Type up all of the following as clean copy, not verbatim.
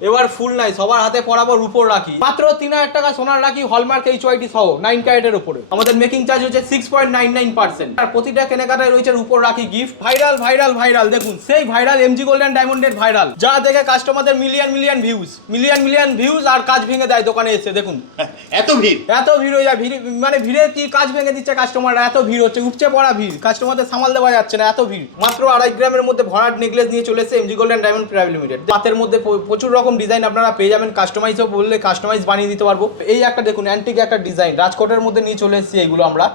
এবার ফুল নাই, সবার হাতে পরাবো রূপোর রাখি, মাত্র 3000 টাকা সোনার রাখি, হলমার্ক HYD সহ 9 ক্যারেটের উপরে। আমাদের মেকিং চার্জ হচ্ছে 6.99%। আর প্রতিটা কেনাকাটায় রয়েছে রূপোর রাখি গিফট। ভাইরাল ভাইরাল ভাইরাল, দেখুন সেই ভাইরাল MG গোল্ড অ্যান্ড ডায়মন্ডের ভাইরাল, যা দেখে কাস্টমারদের মিলিয়ন ভিউজ আর কাজ ভেঙে দেয় দোকানে এসে। দেখুন এত ভিড় হয়ে যায়, মানে ভিড়ে কি কাজ ভেঙে দিচ্ছে কাস্টমাররা, এত ভিড় হচ্ছে, উপচে পড়া ভিড়, কাস্টমারদের সামাল দেওয়া যাচ্ছে না, এত ভিড়। মাত্র 2.5 গ্রামের মধ্যে ভরাট নেকলেস নিয়ে চলে এসেছে MG gold and diamond private limited. হাতের মধ্যে প্রচুর রকম ডিজাইন আপনারা পেয়ে যাবেন, কাস্টমাইজও বললে কাস্টমাইজ বানিয়ে দিতে পারবো। এই একটা দেখুন অ্যান্টিক একটা ডিজাইন, রাজকোটের মধ্যে নিয়ে চলে এসেছি এগুলো আমরা।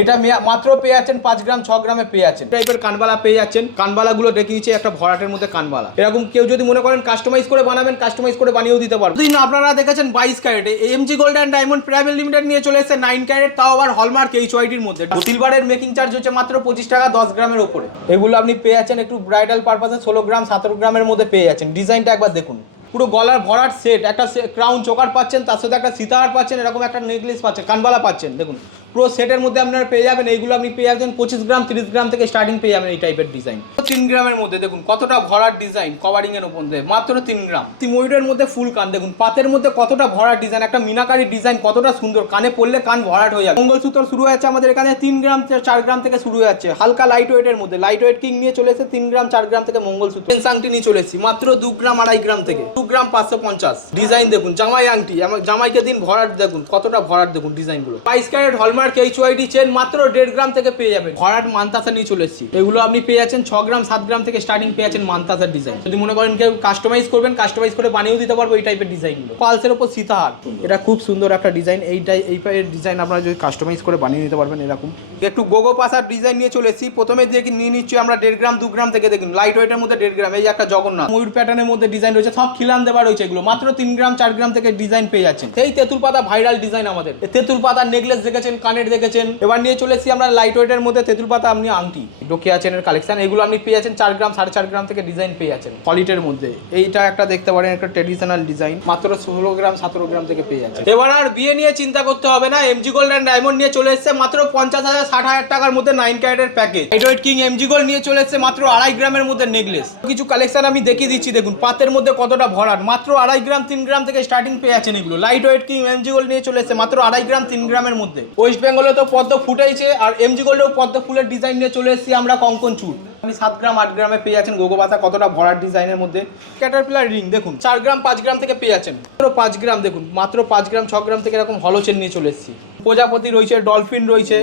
এটা মাত্র পেয়ে যাচ্ছেন 5 গ্রাম 6 গ্রামে পেয়ে যাচ্ছেন। টাইপের কানবালা পেয়ে যাচ্ছেন, কানবালাগুলো দেখে নিচ্ছে একটা ভরাটের মধ্যে কানবালা। এরকম কেউ যদি মনে করেন কাস্টমাইজ করে বানাবেন, কাস্টমাইজ করে বানিয়েও দিতে পারবো। দিন আপনারা দেখেছেন 22 ক্যারেটে MG gold and diamond private limited নিয়ে চলে এসেছে 9 ক্যারেট, তাও আবার হলমার্ক HYD এর মধ্যে। সিলভারের মেকিং চার্জ হচ্ছে মাত্র 25 টাকা 10 গ্রামের উপরে। এগুলো আপনি পেয়ে যাচ্ছেন একটু ব্রাইডাল পারপাসে 16 গ্রাম 17 গ্রামের মধ্যে পেয়ে যাচ্ছেন। ডিজাইনটা একবার দেখুন, পুরো গলার ভরাট সেট, একটা ক্রাউন চোকার পাচ্ছেন, তার সাথে একটা সীতাহার পাচ্ছেন, এরকম একটা নেকলেস পাচ্ছেন, কানবালা পাচ্ছেন। দেখুন পুরো সেটের মধ্যে আপনারা পেয়ে যাবেন। এইগুলো আপনি পেয়ে যাবেন 25 গ্রাম 30 গ্রাম থেকে স্টার্টিং পেয়ে যাবেন এই টাইপের ডিজাইন। 3 গ্রামের মধ্যে দেখুন কতটা ভরাট ডিজাইন, কভারিং এর উপর দিয়ে মাত্র 3 গ্রাম। ময়ূরের মধ্যে ফুল কান, দেখুন পাতের মধ্যে কতটা ভরাট ডিজাইন, একটা মিনাকারি ডিজাইন, কতটা সুন্দর, কানে পড়লে কান ভরাট হয়ে যাবে। মঙ্গলসূত্র শুরু হয়ে যাচ্ছে আমাদের এখানে 3 গ্রাম 4 গ্রাম থেকে শুরু হয়ে যাচ্ছে, হালকা লাইট ওয়েটের মধ্যে। লাইট ওয়েট কিং নিয়ে চলে এসে 3 গ্রাম 4 গ্রাম থেকে মঙ্গলসূত্র। আংটি নিয়ে চলে এসেছি মাত্র 2 গ্রাম 2.5 গ্রাম থেকে 2 গ্রাম 550। ডিজাইন দেখুন, জামাই আংটি, জামাইকে দিন ভরাট, দেখুন কতটা ভরাট, দেখুন ডিজাইনগুলো। 22 ক্যারেট হলমার্ক HYD চেন মাত্র 1.5 গ্রাম থেকে পেয়ে যাবেন। ভরাট মানতাসা নিয়ে চলে এসেছি, এগুলো আপনি পেয়ে যাচ্ছেন 6 গ্রাম 7 গ্রাম থেকে স্টার্টিং পেয়ে যাচ্ছেন মানতাসার ডিজাইন। যদি মনে করেন কেউ কাস্টমাইজ করবেন, কাস্টমাইজ করে বানিয়েও দিতে পারবো এই টাইপের ডিজাইনগুলো। পালসের উপর সীতাহার, এটা খুব সুন্দর একটা ডিজাইন। এই টাইপের ডিজাইন আপনারা যদি কাস্টমাইজ করে বানিয়ে নিতে পারবেন এরকম। একটু গোগো পাসার ডিজাইন নিয়ে চলে এসেছি। প্রথমে দেখি নিয়ে নিচ্ছি আমরা 1.5 গ্রাম 2 গ্রাম থেকে। দেখুন লাইট ওয়েটের মধ্যে 1.5 গ্রাম, এই একটা জগন্নাথ ময়ূর প্যাটার্নের মধ্যে ডিজাইন রয়েছে, সব খিলান দেওয়া রয়েছে। এগুলো মাত্র 3 গ্রাম 4 গ্রাম থেকে ডিজাইন পেয়ে যাচ্ছেন। সেই তেঁতুল পাতা ভাইরাল ডিজাইন আমাদের, তেঁতুল পাতার নেকলেস দেখেছেন, কানের দেখেছেন। এবার নিয়ে চলে এসেছি আমরা লাইট ওয়েটের মধ্যে তেঁতুল পাতা আপনি আংটি, ডোকিয়া চেনের কালেকশন। এগুলো আপনি পেয়ে যাচ্ছেন 4 গ্রাম 4.5 গ্রাম থেকে ডিজাইন পেয়ে যাচ্ছেন সলিটের মধ্যে। এইটা একটা দেখতে পারেন, একটা ট্রেডিশনাল ডিজাইন, মাত্র 16 গ্রাম 17 গ্রাম থেকে পেয়ে যাচ্ছেন। এবার আর বিয়ে নিয়ে চিন্তা করতে হবে না, MG গোল্ড অ্যান্ড ডায়মন্ড নিয়ে চলে এসেছে মাত্র 50,000 60,000 টাকার মধ্যে 9 ক্যারেটের package. Light weight king MG gold নিয়ে চলে এসেছে মাত্র 2.5 গ্রামের মধ্যে নেকলেস। কিছু কালেকশন আমি দেখিয়ে দিচ্ছি, দেখুন পাতের মধ্যে কতটা ভরাট, মাত্র 2.5 গ্রাম 3 গ্রাম থেকে স্টার্টিং পেয়ে যাচ্ছেন এগুলো। Light weight king MG gold নিয়ে চলে এসেছে মাত্র 2.5 গ্রাম 3 গ্রামের মধ্যে। ওয়েস্ট বেঙ্গলে তো পদ্ম ফুটেছে, আর MG গোল্ডেও পদ্ম ফুলের ডিজাইন নিয়ে চলে এসেছি আমরা কঙ্কন চুর। আপনি 7 গ্রাম 8 গ্রামে পেয়ে যাচ্ছেন গোগো পাতা, কতটা ভরাট ডিজাইনের মধ্যে। ক্যাটারপিলার রিং দেখুন 4 গ্রাম 5 গ্রাম থেকে পেয়ে যাচ্ছেন। মাত্র 5 গ্রাম, দেখুন মাত্র 5 গ্রাম 6 গ্রাম থেকে এরকম হলো চেন নিয়ে চলে এসেছি। প্রজাপতি রয়েছে, ডলফিন রয়েছে,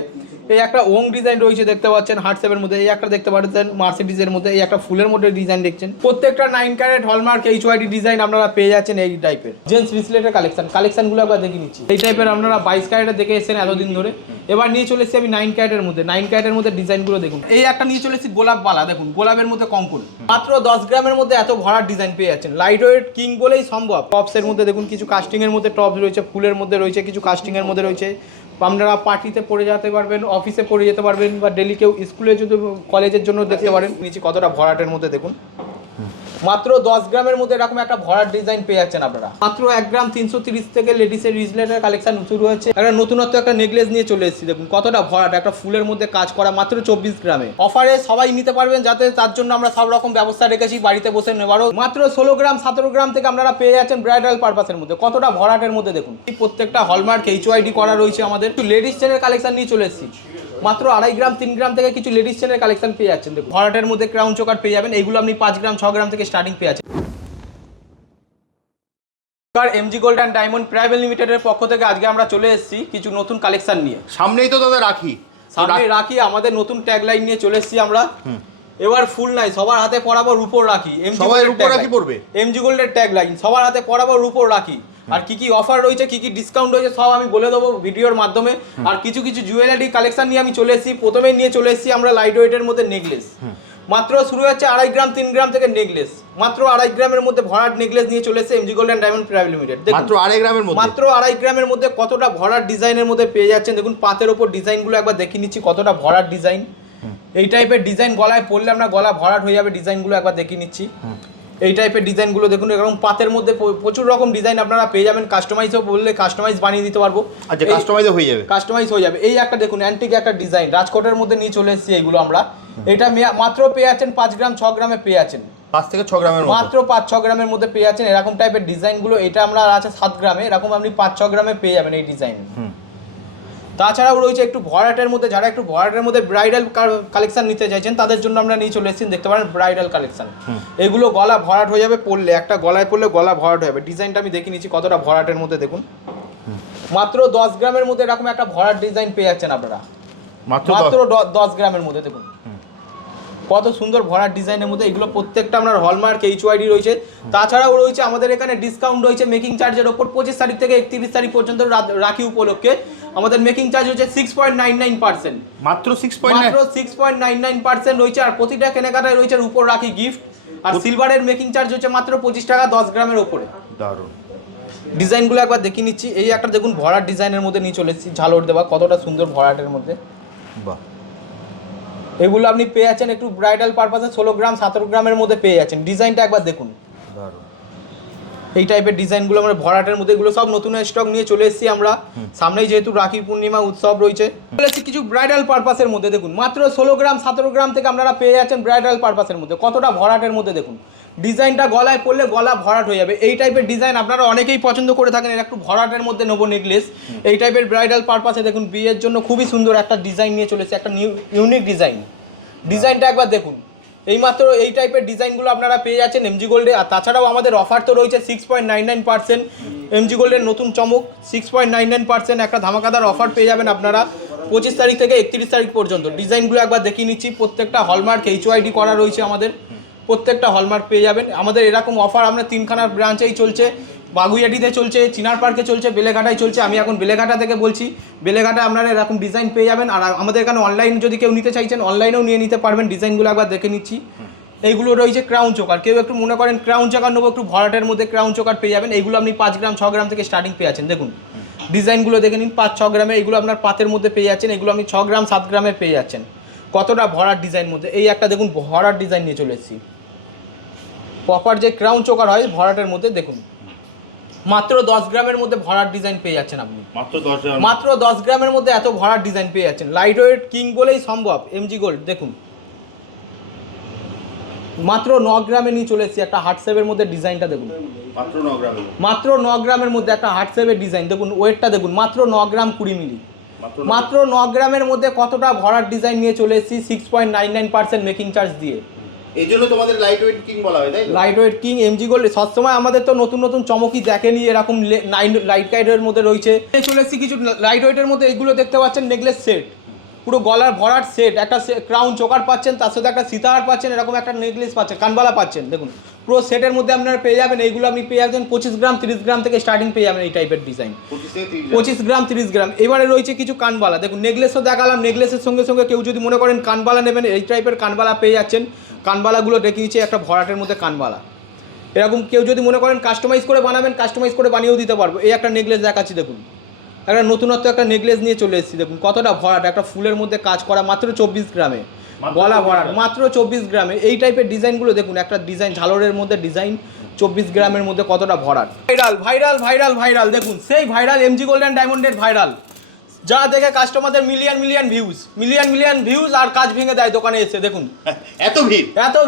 এই একটা ওং ডিজাইন রয়েছে দেখতে পাচ্ছেন হার্ট শেপের মধ্যে। এই একটা দেখতে পাচ্ছেন মার্সিডিজের মধ্যে, এই একটা ফুলের মধ্যে ডিজাইন দেখছেন। প্রত্যেকটা 9 ক্যারেট হলমার্ক HYD ডিজাইন আপনারা পেয়ে যাচ্ছেন এই টাইপের। জেন্টস ব্রেসলেটের কালেকশনগুলো আমরা দেখে নিচ্ছি। এই টাইপের আপনারা 22 ক্যারেটে দেখে এসেছেন এতদিন ধরে। এবার নিয়ে চলে এসেছি আমি 9 ক্যারেটের মধ্যে। 9 ক্যারেটের মধ্যে ডিজাইনগুলো দেখুন। এই একটা নিয়ে চলে এসেছি গোলাপ বালা, দেখুন গোলাপের মধ্যে কঙ্কন, মাত্র 10 গ্রামের মধ্যে এত ভরাট ডিজাইন পেয়ে যাচ্ছেন। লাইট ওয়েট কিং বলেই সম্ভব। টপসের মধ্যে দেখুন কিছু কাস্টিং এর মধ্যে টপস রয়েছে, ফুলের মধ্যে রয়েছে, কিছু কাস্টিং এর মধ্যে রয়েছে। আপনারা পার্টিতে পরে যেতে পারবেন, অফিসে পরে যেতে পারবেন, বা ডেলি কেউ স্কুলে যদি কলেজের জন্য দেখতে পারেন। নিচে কতটা ভরাটের মধ্যে দেখুন, মাত্র 10 গ্রামের মধ্যে এরকম একটা ভরাট ডিজাইন পেয়ে যাচ্ছেন আপনারা। মাত্র 1 গ্রাম 330 থেকে লেডিসের রিজলেটের কালেকশন শুরু হয়েছে। একটা নতুনত্ব একটা নেকলেস নিয়ে চলে এসেছি, দেখুন কতটা ভরাট, একটা ফুলের মধ্যে কাজ করা, মাত্র 24 গ্রামে। অফারে সবাই নিতে পারবেন, যাতে তার জন্য আমরা সব রকম ব্যবস্থা রেখেছি, বাড়িতে বসে নেবারও। মাত্র 16 গ্রাম 17 গ্রাম থেকে আপনারা পেয়ে যাচ্ছেন ব্রাইডাল পারপাসের মধ্যে, কতটা ভরাটের মধ্যে দেখুন। প্রত্যেকটা হলমার্ক HYD করা রয়েছে আমাদের। লেডিস চেনের কালেকশন নিয়ে চলে এসেছি, মাত্র 2.5 গ্রাম 3 গ্রাম থেকে কিছু লেডিস চেনের কালেকশন পেয়ে যাচ্ছেন। দেখুন ভরাটের মধ্যে ক্রাউন চোকার পেয়ে যাবেন। এইগুলো আপনি 5 গ্রাম 6 গ্রাম থেকে স্টার্টিং পেয়ে যাচ্ছেন। MG gold and diamond private লিমিটেডের পক্ষ থেকে আজকে আমরা চলে এসেছি কিছু নতুন কালেকশন নিয়ে। সামনেই তো দাদা রাখি, সামনে রাখি, আমাদের নতুন ট্যাগলাইন নিয়ে চলে এসেছি আমরা। এবার ফুল নাই, সবার হাতে পরাবো রূপোর রাখি। MG গোল্ডের ট্যাগলাইন, সবার হাতে পরাবো রূপোর রাখি। আর কি কি অফার রয়েছে, কি কি ডিসকাউন্ট রয়েছে সব আমি বলে দেবো ভিডিওর মাধ্যমে। আর কিছু কিছু জুয়েলারি কালেকশন নিয়ে আমি চলে এসেছি। প্রথমেই নিয়ে চলে এসেছি আমরা লাইট ওয়েটের মধ্যে নেকলেস। মাত্র শুরু হচ্ছে 2.5 গ্রাম 3 গ্রাম থেকে নেকলেস, মাত্র 2.5 গ্রামের মধ্যে ভরাট নেকলেস নিয়ে চলে এসেছে MG gold and diamond private limited. মাত্র 2.5 গ্রামের মধ্যে, মাত্র 2.5 গ্রামের মধ্যে কতটা ভরাট ডিজাইনের মধ্যে পেয়ে যাচ্ছেন। দেখুন পাতের ওপর ডিজাইনগুলো একবার দেখে নিচ্ছি, কতটা ভরাট ডিজাইন। এই টাইপের ডিজাইন গলায় পরলে আপনার গলা ভরাট হয়ে যাবে। ডিজাইনগুলো একবার দেখে নিচ্ছি, এই টাইপের ডিজাইনগুলো দেখুন। এরকম পাতের মধ্যে প্রচুর রকম ডিজাইন আপনারা পেয়ে যাবেন। কাস্টমাইজও বললে কাস্টমাইজ বানিয়ে দিতে পারবো। আচ্ছা, কাস্টমাইজও হয়ে যাবে, কাস্টমাইজ হয়ে যাবে। এই একটা দেখুন অ্যান্টিক একটা ডিজাইন, রাজকোটের মধ্যে নিয়ে চলে এসেছি এগুলো আমরা। এটা মাত্র পেয়ে যাচ্ছেন 5 গ্রাম 6 গ্রামে পেয়ে যাচ্ছেন। 5 থেকে 6 গ্রামের মধ্যে, মাত্র 5-6 গ্রামের মধ্যে পেয়ে যাচ্ছেন এরকম টাইপের ডিজাইনগুলো। এটা আমরা আছে 7 গ্রামে, এরকম আপনি 5-6 গ্রামে পেয়ে যাবেন এই ডিজাইন। তাছাড়াও রয়েছে একটু ভরাটের মধ্যে, যারা একটু ভরাটের মধ্যে ব্রাইডাল কালেকশন নিতে চাইছেন তাদের জন্য আমরা নিয়ে চলে এসেছি, দেখতে পারেন ব্রাইডাল কালেকশন। এগুলো গলা ভরাট হয়ে যাবে, পরলে একটা গলায় পরলে গলা ভরাট হয়ে যাবে। ডিজাইনটা আমি দেখে নিচ্ছি কতটা ভরাটের মধ্যে, দেখুন মাত্র 10 গ্রামের মধ্যে এরকম একটা ভরাট ডিজাইন পেয়ে যাচ্ছেন আপনারা, মাত্র 10 গ্রামের মধ্যে। দেখুন কত সুন্দর ভরাট ডিজাইনের মধ্যে, এগুলো প্রত্যেকটা আপনার হলমার্ক এইচওয়াইডি রয়েছে। তাছাড়াও রয়েছে আমাদের এখানে ডিসকাউন্ট রয়েছে মেকিং চার্জের ওপর। 25 তারিখ থেকে 31 তারিখ পর্যন্ত রাখি উপলক্ষে আমাদের মেকিং চার্জ হচ্ছে 6.99%, মাত্র 6.99% রয়েছে। আর প্রতিটা কেনাকাটায় রয়েছে উপর রাখি গিফট। আর সিলভারের মেকিং চার্জ হচ্ছে মাত্র 25 টাকা 10 গ্রামের ওপরে। দারুণ ডিজাইনগুলো একবার দেখিয়ে নিচ্ছি। এই একটা দেখুন ভরাট ডিজাইনের মধ্যে নিয়ে চলে এসেছি, ঝালর দেওয়া, কতটা সুন্দর ভরাটের মধ্যে। বাহ, এগুলো আপনি পেয়ে যাচ্ছেন একটু ব্রাইডাল পারপাসে 16 গ্রাম 17 গ্রামের মধ্যে পেয়ে যাচ্ছেন। ডিজাইনটা একবার দেখুন, দারুণ এই টাইপের ডিজাইনগুলো আমরা ভরাটের মধ্যে, এগুলো সব নতুন স্টক নিয়ে চলে এসেছি আমরা। সামনেই যেহেতু রাখি পূর্ণিমা উৎসব রয়েছে, চলে এসেছি কিছু ব্রাইডাল পারপাসের মধ্যে। দেখুন মাত্র 16 গ্রাম 17 গ্রাম থেকে আপনারা পেয়ে যাচ্ছেন ব্রাইডাল পারপাসের মধ্যে, কতটা ভরাটের মধ্যে। দেখুন ডিজাইনটা গলায় পরলে গলা ভরাট হয়ে যাবে। এই টাইপের ডিজাইন আপনারা অনেকেই পছন্দ করে থাকেন, এর একটু ভরাটের মধ্যে নেবো নেকলেস। এই টাইপের ব্রাইডাল পারপাসে দেখুন বিয়ের জন্য খুবই সুন্দর একটা ডিজাইন নিয়ে চলেছে, একটা ইউনিক ডিজাইন। ডিজাইনটা একবার দেখুন, এইমাত্র এই টাইপের ডিজাইনগুলো আপনারা পেয়ে যাচ্ছেন এমজি গোল্ডে। আর তাছাড়াও আমাদের অফার তো রয়েছে 6.99%। এমজি গোল্ডের নতুন চমক 6.99% একটা ধামাকাদার অফার পেয়ে যাবেন আপনারা 25 তারিখ থেকে 31 তারিখ পর্যন্ত। ডিজাইনগুলো একবার দেখিয়ে নিচ্ছি, প্রত্যেকটা হলমার্ক এইচওয়াইডি করা রয়েছে আমাদের, প্রত্যেকটা হলমার্ক পেয়ে যাবেন। আমাদের এরকম অফার আমরা 3খানার ব্রাঞ্চেই চলছে, বাগুইয়াটিতে চলছে, চিনার পার্কে চলছে, বেলেঘাটায় চলছে। আমি এখন বেলেঘাটা থেকে বলছি, বেলেঘাটা আপনারা এরকম ডিজাইন পেয়ে যাবেন। আর আমাদের এখানে অনলাইন যদি কেউ নিতে চাইছেন অনলাইনেও নিয়ে নিতে পারবেন। ডিজাইনগুলো একবার দেখে নিচ্ছি। এইগুলো রয়েছে ক্রাউন চোকার, কেউ একটু মনে করেন ক্রাউন চোকার নেবো, একটু ভরাটের মধ্যে ক্রাউন চোকার পেয়ে যাবেন। এইগুলো আপনি 5 গ্রাম 6 গ্রাম থেকে স্টার্টিং পেয়ে যাচ্ছেন। দেখুন ডিজাইনগুলো দেখে নিন, 5-6 গ্রামে এগুলো আপনার পাতের মধ্যে পেয়ে যাচ্ছেন। এগুলো আপনি 6 গ্রাম 7 গ্রামে পেয়ে যাচ্ছেন, কতটা ভরাট ডিজাইন মধ্যে। এই একটা দেখুন ভরাট ডিজাইন নিয়ে চলে এসেছি, প্রপার যে ক্রাউন চোকার হয় ভরাটের মধ্যে। দেখুন মাত্র 10 গ্রামের মধ্যে ভরাট ডিজাইন পেয়ে যাচ্ছেন আপনি, মাত্র 10 গ্রামের মধ্যে এত ভরাট ডিজাইন পেয়ে যাচ্ছেন। লাইট ওয়েট কিং বলেই সম্ভব এমজি গোল্ড। দেখুন মাত্র 9 গ্রামে নিয়ে চলে এসেছি একটা হার্ট শেপের মধ্যে। ডিজাইনটা দেখুন মাত্র 9 গ্রামের মধ্যে একটা হার্ট শেপের ডিজাইন। দেখুন ওয়েটটা দেখুন, মাত্র 9 গ্রাম 20 মিলি, মাত্র 9 গ্রামের মধ্যে কতটা ভরাট ডিজাইন নিয়ে চলে এসেছি 6.99% মেকিং চার্জ দিয়ে। এই জন্য তোমাদের লাইট ওয়েট কিং বলা হয়, তাই light weight king MG gold. সবসময় আমাদের তো নতুন নতুন চমকই দেখেনি, এরকম লাইট কাইটের মধ্যে রয়েছে। চলে এসেছি কিছু লাইট ওয়েটের মধ্যে, এইগুলো দেখতে পাচ্ছেন নেকলেস সেট, পুরো গলার ভরাট সেট, একটা ক্রাউন চোকার পাচ্ছেন, তার সাথে একটা সীতাহার পাচ্ছেন, এরকম একটা নেকলেস পাচ্ছেন, কানবালা পাচ্ছেন। দেখুন পুরো সেটের মধ্যে আপনারা পেয়ে যাবেন। এইগুলো আপনি পেয়ে যাবেন 25 গ্রাম 30 গ্রাম থেকে স্টার্টিং পেয়ে যাবেন এই টাইপের ডিজাইন, 25 গ্রাম 30 গ্রাম। এবারে রয়েছে কিছু কানবালা, দেখুন নেকলেসও দেখালাম, নেকলেসের সঙ্গে সঙ্গে কেউ যদি মনে করেন কানবালা নেবেন এই টাইপের কানবালা পেয়ে যাচ্ছেন। কানবালাগুলো দেখিয়েছি একটা ভরাটের মধ্যে কানবালা, এরকম কেউ যদি মনে করেন কাস্টমাইজ করে বানাবেন কাস্টমাইজ করে বানিয়েও দিতে পারবো। এই একটা নেকলেস দেখাচ্ছি, দেখুন একটা নতুনত্ব একটা নেকলেস নিয়ে চলে এসেছি। দেখুন কতটা ভরাট, একটা ফুলের মধ্যে কাজ করা, মাত্র 24 গ্রামে গলা ভরাট, মাত্র 24 গ্রামে। এই টাইপের ডিজাইনগুলো দেখুন, একটা ডিজাইন ঝালরের মধ্যে ডিজাইন 24 গ্রামের মধ্যে কতটা ভরাট। ভাইরাল ভাইরাল ভাইরাল ভাইরাল, দেখুন সেই ভাইরাল এমজি গোল্ড অ্যান্ড ডায়মন্ডের ভাইরাল, যা দেখে কাস্টমারদের মিলিয়ন ভিউজ আর কাজ ভেঙে দেয় দোকানে এসে। দেখুন এত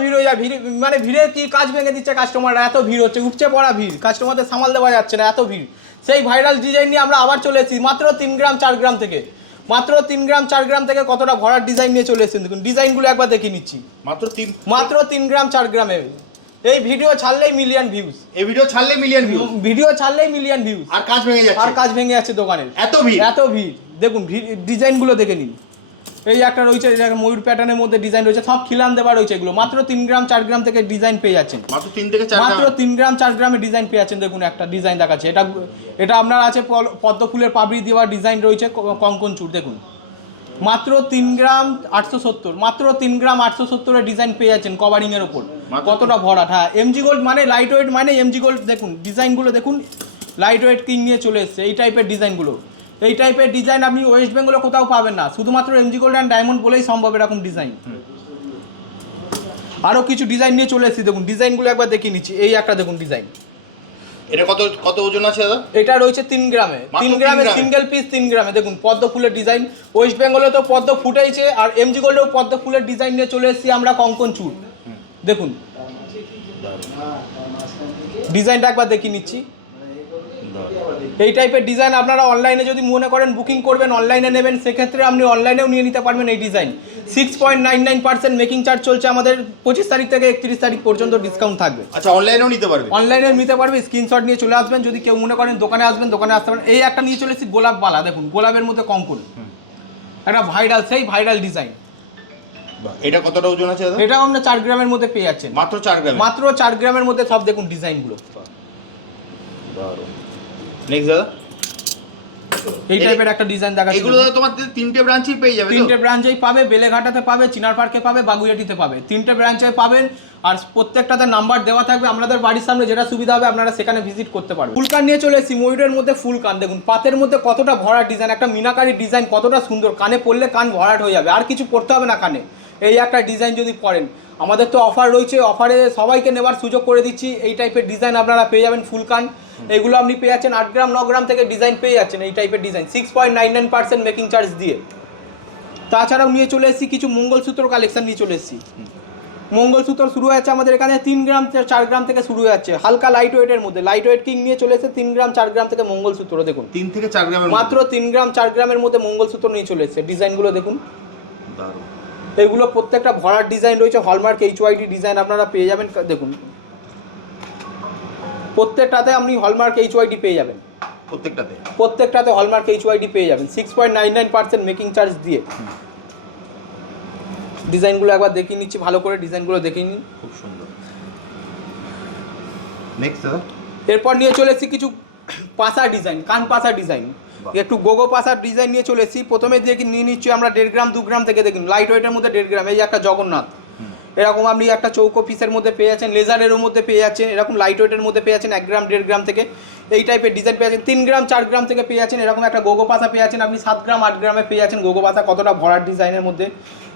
ভিড় হয়ে যায়, মানে ভিড়ে কি কাজ ভেঙে দিচ্ছে কাস্টমাররা, এত ভিড় হচ্ছে, উপচে পড়া ভিড়, কাস্টমারদের সামাল দেওয়া যাচ্ছে না, এত ভিড়। সেই ভাইরাল ডিজাইন নিয়ে আমরা আবার চলে এসেছি মাত্র 3 গ্রাম 4 গ্রাম থেকে, মাত্র 3 গ্রাম 4 গ্রাম থেকে কতটা ভরাট ডিজাইন নিয়ে চলে এসেছেন। দেখুন ডিজাইনগুলো একবার দেখে নিচ্ছি, মাত্র 3 গ্রাম 4 গ্রামে। এই ভিডিও ছাড়লেই মিলিয়ন ভিউজ, ভিডিও ছাড়লেই মিলিয়ন ভিউজ, আর কাজ ভেঙে যাচ্ছে দোকানের, এত ভিড়। দেখুন ডিজাইনগুলো দেখে নিন। এই একটা রয়েছে ময়ূর প্যাটার্নের মধ্যে ডিজাইন রয়েছে, সব খিলান দেওয়া রয়েছে। এগুলো মাত্র 3 গ্রাম 4 গ্রাম থেকে ডিজাইন পেয়ে যাচ্ছেন, মাত্র 3 গ্রাম 4 গ্রামে ডিজাইন পেয়ে যাচ্ছেন। দেখুন একটা ডিজাইন দেখাচ্ছে, এটা আপনার আছে পদ্ম ফুলের পাপড়ি দেওয়া ডিজাইন রয়েছে, কঙ্কন চূড়। দেখুন মাত্র 3 গ্রাম 870, মাত্র 3 গ্রাম 870 ডিজাইন পেয়ে যাচ্ছেন কভারিং এর উপর, কতটা ভরাট। হ্যাঁ এমজি গোল্ড মানে লাইট ওয়েট মানে এমজি গোল্ড। দেখুন ডিজাইনগুলো দেখুন, লাইট ওয়েট কিং নিয়ে চলে এসছে এই টাইপের ডিজাইনগুলো। এই টাইপের ডিজাইন আপনি ওয়েস্ট বেঙ্গলে কোথাও পাবেন না, শুধুমাত্র এমজি গোল্ড অ্যান্ড ডায়মন্ড বলেই সম্ভব এরকম ডিজাইন। আরও কিছু ডিজাইন নিয়ে চলে এসেছি, দেখুন ডিজাইনগুলো একবার দেখিয়ে নিচ্ছি। এই একটা দেখুন ডিজাইন, এটা কত ওজন আছে দাদা? এটা রয়েছে 3 গ্রামে, 3 গ্রামে সিঙ্গেল পিস 3 গ্রামে। দেখুন পদ্ম ফুলের ডিজাইন, ওয়েস্ট বেঙ্গলে তো পদ্ম ফুটাইছে, আর এমজি গোল্ডেও পদ্ম ফুলের ডিজাইন নিয়ে চলে এসেছি আমরা কঙ্কন চূড়। দেখুন ডিজাইনটা একবার দেখিয়ে নিচ্ছি। এই টাইপের ডিজাইন আপনারা অনলাইনে যদি মনে করেন বুকিং করবেন, অনলাইনে নেবেন, সেক্ষেত্রে আপনি অনলাইনেও নিয়ে নিতে পারবেন এই ডিজাইন। 6.99% মেকিং চার্জ চলছে আমাদের। 25 তারিখ থেকে 31 তারিখ পর্যন্ত ডিসকাউন্ট থাকবে। আচ্ছা, অনলাইনেও নিতে পারবে? অনলাইনেও নিতে পারবে, স্ক্রিনশট নিয়ে চলে আসবেন। যদি কেউ মনে করেন দোকানে আসবেন, দোকানে আসতে পারেন। এই একটা নিয়ে চলে এসেছি গোলাপ বালা, দেখুন গোলাপের মধ্যে কঙ্কন, একটা ভাইরাল, সেই ভাইরাল ডিজাইন। এটা কতটা ওজন আছে দাদা? এটাও আমরা 4 গ্রামের মধ্যে পেয়ে যাচ্ছেন। মাত্র 4 গ্রাম? মাত্র 4 গ্রামের মধ্যে সব দেখুন ডিজাইনগুলো। নেক্সট দাদা, এই টাইপের একটা ডিজাইন দেখাচ্ছি। এগুলো দাদা তোমাদের 3টে ব্রাঞ্চেই পেয়ে যাবে? 3টে ব্রাঞ্চেই পাবে, বেলেঘাটাতে পাবে, চিনার পার্কে পাবে, বাগুইয়াটিতে পাবে। 3টে ব্রাঞ্চে পাবেন। আর প্রত্যেকটাতে নাম্বার দেওয়া থাকবে। আপনাদের বাড়ির সামনে যেটা সুবিধা হবে আপনারা সেখানে ভিজিট করতে পারবেন। ফুলকান নিয়ে চলে এসেছি, ময়ূরের মধ্যে ফুলকান। দেখুন পাতের মধ্যে কতটা ভরাট ডিজাইন, একটা মিনাকারি ডিজাইন, কতটা সুন্দর। কানে পরলে কান ভরাট হয়ে যাবে, আর কিছু পড়তে হবে না কানে। এই একটা ডিজাইন যদি পরেন, আমাদের তো অফার রয়েছে, অফারে সবাইকে নেবার সুযোগ করে দিচ্ছি। এই টাইপের ডিজাইন আপনারা পেয়ে যাবেন ফুলকান। এগুলো আপনি পেয়ে যাচ্ছেন 8 গ্রাম 9 গ্রাম থেকে ডিজাইন পেয়ে যাচ্ছেন এই টাইপের ডিজাইন, 6.99% মেকিং চার্জ দিয়ে। তাছাড়াও নিয়ে চলে এসেছি কিছু মঙ্গলসূত্র কালেকশন নিয়ে চলে এসেছি। মঙ্গলসূত্র শুরু হয়েছে আমাদের এখানে 3 গ্রাম 4 গ্রাম থেকে শুরু হয়ে যাচ্ছে, হালকা লাইট ওয়েটের মধ্যে। লাইট ওয়েট কিং নিয়ে চলে এসেছে 3 গ্রাম 4 গ্রাম থেকে মঙ্গলসূত্র। দেখুন 3 থেকে 4 গ্রামের মাত্র 3 গ্রাম 4 গ্রামের মধ্যে মঙ্গলসূত্র নিয়ে চলে এসেছে। ডিজাইনগুলো দেখুন, এগুলো প্রত্যেকটা ভরাট ডিজাইন রয়েছে। হলমার্ক HYD ডিজাইন আপনারা পেয়ে যাবেন। দেখুন প্রত্যেকটাতে আপনি হলমার্ক HYD পেয়ে যাবেন। প্রত্যেকটাতে হলমার্ক HYD পেয়ে যাবেন 6.99% মেকিং চার্জ দিয়ে। ডিজাইনগুলো একবার দেখিয়ে নিচ্ছি ভালো করে, ডিজাইনগুলো দেখিয়ে নিন, খুব সুন্দর। নেক্সট দাদা, এরপর নিয়ে চলে এসেছি কিছু পাসা ডিজাইন, কান পাসা ডিজাইন, একটু গোগো পাসার ডিজাইন নিয়ে চলে এসেছি। প্রথমে দিয়ে নিয়ে নিচ্ছি আমরা 1.5 গ্রাম 2 গ্রাম থেকে। দেখুন লাইট ওয়েটের মধ্যে 1.5 গ্রাম। এই একটা জগন্নাথ, এরকম আপনি একটা চৌকো পিসের মধ্যে পেয়ে যাচ্ছেন, লেজারের মধ্যে পেয়ে যাচ্ছেন, এরকম লাইট ওয়েটের মধ্যে পেয়ে যাচ্ছেন 1 গ্রাম 1.5 গ্রাম থেকে। এই টাইপের ডিজাইন পেয়ে যাচ্ছেন 3 গ্রাম 4 গ্রাম থেকে পেয়ে যাচ্ছেন। এরকম একটা গোগো পাসা পেয়ে যাচ্ছেন আপনি 7 গ্রাম 8 গ্রামে পেয়ে যাচ্ছেন। গোগো পাসা কতটা ভরাট ডিজাইনের মধ্যে।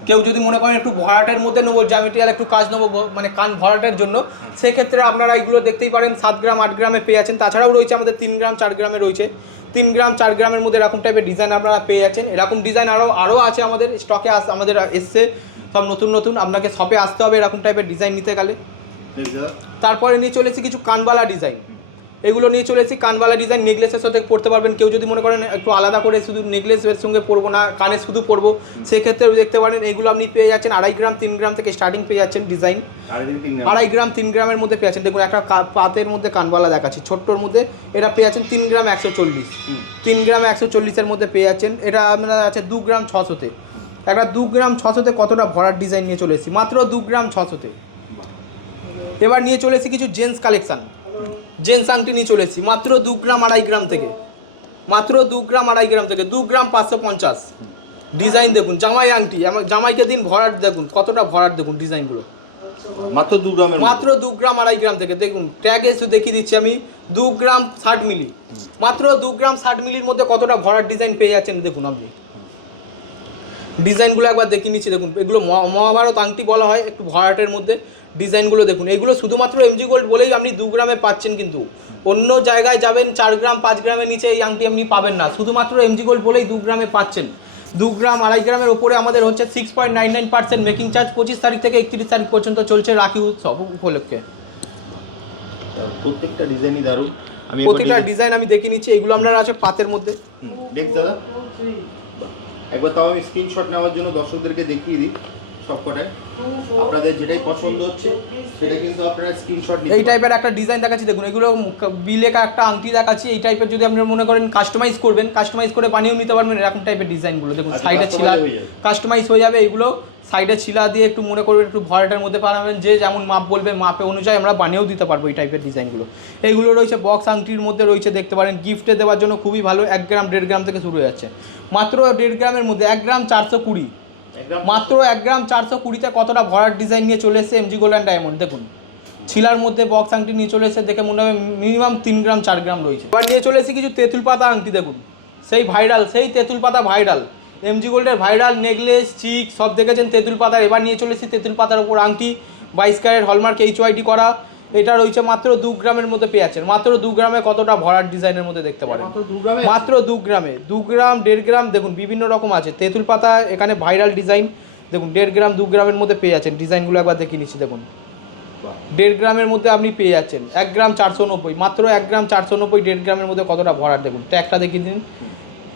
কেউ যদি মনে করেন একটু ভরাটের মধ্যে নেবো, জ্যামিট্রিয়াল একটু কাজ নেবো, মানে কান ভরাটের জন্য, সেক্ষেত্রে আপনারা এইগুলো দেখতেই পারেন 7 গ্রাম 8 গ্রামে পেয়ে যাচ্ছেন। তাছাড়াও রয়েছে আমাদের 3 গ্রাম 4 গ্রামে রয়েছে। 3 গ্রাম 4 গ্রামের মধ্যে এরকম টাইপের ডিজাইন আপনারা পেয়ে যাচ্ছেন। এরকম ডিজাইন আরও আছে আমাদের স্টকে, আমাদের এসছে সব নতুন নতুন। আপনাকে শপে আসতে হবে এরকম টাইপের ডিজাইন নিতে গেলে। তারপরে নিয়ে চলেছি কিছু কানবালা ডিজাইন। এগুলো নিয়ে চলেছি কানবালা ডিজাইন, নেকলেসের সাথে পড়তে পারবেন। কেউ যদি মনে করেন একটু আলাদা করে শুধু নেকলেসের সঙ্গে পরবো না, কানে শুধু পরবো, সেক্ষেত্রেও দেখতে পারেন। এগুলো আপনি পেয়ে যাচ্ছেন 2.5 গ্রাম 3 গ্রাম থেকে স্টার্টিং পেয়ে যাচ্ছেন ডিজাইন। 2.5 গ্রাম 3 গ্রামের মধ্যে পেয়ে যাচ্ছেন। দেখুন একটা পাতের মধ্যে কানবালা দেখাচ্ছি ছোট্টর মধ্যে, এটা পেয়ে যাচ্ছেন 3 গ্রাম 140। 3 গ্রাম 140-এর মধ্যে পেয়ে যাচ্ছেন। এটা আপনার আছে 2 গ্রাম 600-তে। একটা 2 গ্রাম 600-তে কতটা ভরাট ডিজাইন নিয়ে চলে এসেছি মাত্র 2 গ্রাম 600-তে। এবার নিয়ে চলে এসেছি কিছু জেন্টস কালেকশান, জেন্টস আংটি নিয়ে চলে এসেছি মাত্র 2 গ্রাম 2.5 গ্রাম থেকে। মাত্র 2 গ্রাম 2.5 গ্রাম থেকে 2 গ্রাম 550। ডিজাইন দেখুন, জামাই আংটি, জামাইকে দিন ভরাট, দেখুন কতটা ভরাট, দেখুন ডিজাইনগুলো মাত্র 2 গ্রামের, মাত্র 2 গ্রাম 2.5 গ্রাম থেকে। দেখুন ট্যাগ এসে দেখিয়ে দিচ্ছি আমি, 2 গ্রাম 60 মিলি। মাত্র 2 গ্রাম 60 মিলির মধ্যে কতটা ভরাট ডিজাইন পেয়ে যাচ্ছেন দেখুন আপনি। ডিজাইনগুলো একবার দেখিয়ে নিচ্ছি। দেখুন এগুলো মহাভারত আংটি বলা হয়, একটু ভরাটের মধ্যে ডিজাইনগুলো দেখুন। এগুলো শুধুমাত্র MG গোল্ড বলেই আপনি 2 গ্রামে পাচ্ছেন, কিন্তু অন্য জায়গায় যাবেন 4 গ্রাম 5 গ্রামের নিচে এই আংটি আপনি পাবেন না। শুধুমাত্র MG গোল্ড বলেই 2 গ্রামে পাচ্ছেন। 2 গ্রাম 2.5 গ্রামের ওপরে আমাদের হচ্ছে 6.99% মেকিং চার্জ। 25 তারিখ থেকে 31 তারিখ পর্যন্ত চলছে রাখি উৎসব উপলক্ষে। প্রত্যেকটা ডিজাইনই দারুণ। প্রত্যেকটা ডিজাইন আমি দেখে নিচ্ছি। এগুলো আপনারা আছে পাতের মধ্যে। নেক্সট দাদা, একবার তাও আমি স্ক্রিনশট নেওয়ার জন্য দর্শকদেরকে দেখিয়ে দিই সবকটায়। আপনাদের যেটাই পছন্দ হচ্ছে সেটা কিন্তু আপনারা স্ক্রিনশট নিতে। এই টাইপের একটা ডিজাইন দেখাচ্ছি দেখুন, এগুলো বিলেকা একটা আংটি দেখাচ্ছি। এই টাইপের যদি আপনি মনে করেন কাস্টমাইজ করবেন, কাস্টমাইজ করে বানিয়েও নিতে পারবেন। এরকম টাইপের ডিজাইনগুলো দেখুন, সাইডে ছিলা কাস্টমাইজ হয়ে যাবে। এগুলো সাইডে ছিলা দিয়ে একটু মনে করবেন একটু ভরাটের মধ্যে বানাবেন, যে যেমন মাপ বলবে মাপে অনুযায়ী আমরা বানিয়েও দিতে পারবো এই টাইপের ডিজাইনগুলো। এইগুলো রয়েছে বক্স আংটির মধ্যে রয়েছে, দেখতে পারেন গিফটে দেওয়ার জন্য খুবই ভালো। 1 গ্রাম 1.5 গ্রাম থেকে শুরু হয়ে যাচ্ছে মাত্র 1.5 গ্রামের মধ্যে। 1 গ্রাম 420, মাত্র 1 গ্রাম 420-তে কতটা ভরাট ডিজাইন নিয়ে চলে এসেছে MG গোল্ড অ্যান্ড ডায়মন্ড। দেখুন ছিলার মধ্যে বক্স আংটি নিয়ে চলে এসেছে, দেখে মনে হবে মিনিমাম 3 গ্রাম 4 গ্রাম রয়েছে। এবার নিয়ে চলে এসেছি কিছু তেঁতুল পাতা আংটি। দেখুন সেই ভাইরাল, সেই তেঁতুল পাতা ভাইরাল, MG গোল্ডের ভাইরাল নেকলেস চিক সব দেখেছেন তেঁতুল পাতার। এবার নিয়ে চলে এসেছি তেঁতুল পাতার ওপর আংটি, 22 ক্যারেট হলমার্ক HYD করা। এটা রয়েছে মাত্র 2 গ্রামের মধ্যে পেয়ে যাচ্ছেন। মাত্র 2 গ্রামে কতটা ভরাট ডিজাইনের মধ্যে দেখতে পারেন। মাত্র 2 গ্রামে, 2 গ্রাম 1.5 গ্রাম দেখুন বিভিন্ন রকম আছে তেঁতুল পাতা। এখানে ভাইরাল ডিজাইন দেখুন 1.5 গ্রাম 2 গ্রামের মধ্যে পেয়ে যাচ্ছেন। ডিজাইনগুলো একবার দেখিয়ে নিচ্ছি দেখুন। 1.5 গ্রামের মধ্যে আপনি পেয়ে যাচ্ছেন 1 গ্রাম 490, মাত্র 1 গ্রাম 490, 1.5 গ্রামের মধ্যে কতটা ভরাট দেখুন, ট্যাগটা দেখিয়ে দিন।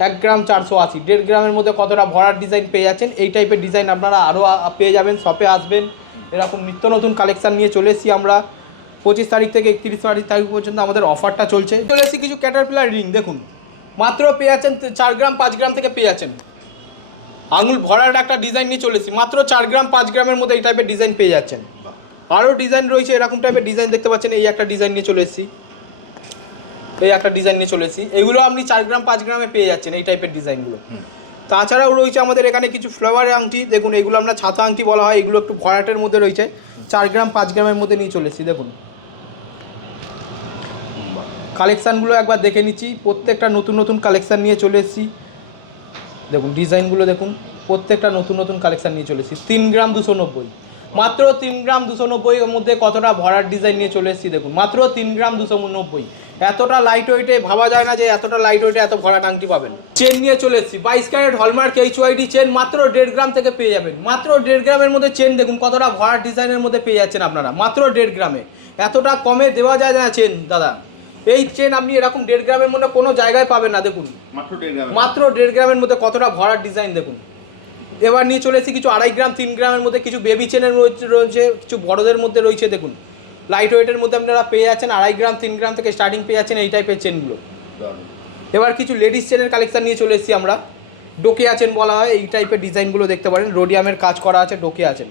1 গ্রাম 480, 1.5 গ্রামের মধ্যে কতটা ভরাট ডিজাইন পেয়ে যাচ্ছেন। এই টাইপের ডিজাইন আপনারা আরও পেয়ে যাবেন, শপে আসবেন। এরকম নিত্য নতুন কালেকশান নিয়ে চলে এসেছি আমরা। 25 তারিখ থেকে 31 তারিখ পর্যন্ত আমাদের অফারটা চলছে। চলে এসেছি কিছু ক্যাটারপিলার রিং, দেখুন মাত্র পেয়ে যাচ্ছেন 4 গ্রাম 5 গ্রাম থেকে পেয়ে যাচ্ছেন। আঙুল ভরার একটা ডিজাইন নিয়ে চলে এসেছি, মাত্র 4 গ্রাম 5 গ্রামের মধ্যে এই টাইপের ডিজাইন পেয়ে যাচ্ছেন। আরও ডিজাইন রয়েছে, এরকম টাইপের ডিজাইন দেখতে পাচ্ছেন। এই একটা ডিজাইন নিয়ে চলে এসেছি, এই একটা ডিজাইন নিয়ে চলে এসেছি। এগুলো আপনি 4 গ্রাম 5 গ্রামে পেয়ে যাচ্ছেন এই টাইপের ডিজাইনগুলো। তাছাড়াও রয়েছে আমাদের এখানে কিছু ফ্লাওয়ার আংটি, দেখুন এগুলো আমরা ছাতা আংটি বলা হয়, এগুলো একটু ভরাটের মধ্যে রয়েছে। 4 গ্রাম 5 গ্রামের মধ্যে নিয়ে চলে এসেছি। দেখুন কালেকশানগুলো একবার দেখে নিচ্ছি, প্রত্যেকটা নতুন নতুন কালেকশান নিয়ে চলে এসেছি। দেখুন ডিজাইনগুলো দেখুন, প্রত্যেকটা নতুন নতুন কালেকশান নিয়ে চলে এসেছি। 3 গ্রাম 290, মাত্র 3 গ্রাম 290 এর মধ্যে কতটা ভরাট ডিজাইন নিয়ে চলে এসেছি। দেখুন মাত্র 3 গ্রাম 290, এতটা লাইট ওয়েটে ভাবা যায় না যে এতটা লাইট ওয়েটে এত ভরাট আংটি পাবেন। চেন নিয়ে চলে এসেছি 22 ক্যারেট হলমার্ক HYD চেন, মাত্র 1.5 গ্রাম থেকে পেয়ে যাবেন। মাত্র 1.5 গ্রামের মধ্যে চেন দেখুন কতটা ভরাট ডিজাইনের মধ্যে পেয়ে যাচ্ছেন আপনারা, মাত্র 1.5 গ্রামে। এতটা কমে দেওয়া যায় না চেন দাদা। এই চেন আপনি এরকম 1.5 গ্রামের মধ্যে কোনো জায়গায় পাবেন না। দেখুন মাত্র 1.5 গ্রামের মধ্যে কতটা ভরাট ডিজাইন দেখুন। এবার নিয়ে চলে এসেছি কিছু 2.5 গ্রাম 3 গ্রামের মধ্যে, কিছু বেবি চেনের রয়েছে, কিছু বড়দের মধ্যে রয়েছে। দেখুন লাইট ওয়েটের মধ্যে আপনারা পেয়ে যাচ্ছেন 2.5 গ্রাম 3 গ্রাম থেকে স্টার্টিং পেয়ে যাচ্ছেন এই টাইপের চেনগুলো। এবার কিছু লেডিস চেনের কালেকশান নিয়ে চলে এসেছি আমরা, ডোকিয়া চেন বলা হয়। এই টাইপের ডিজাইনগুলো দেখতে পারেন, রোডিয়ামের কাজ করা আছে ডোকিয়া চেন।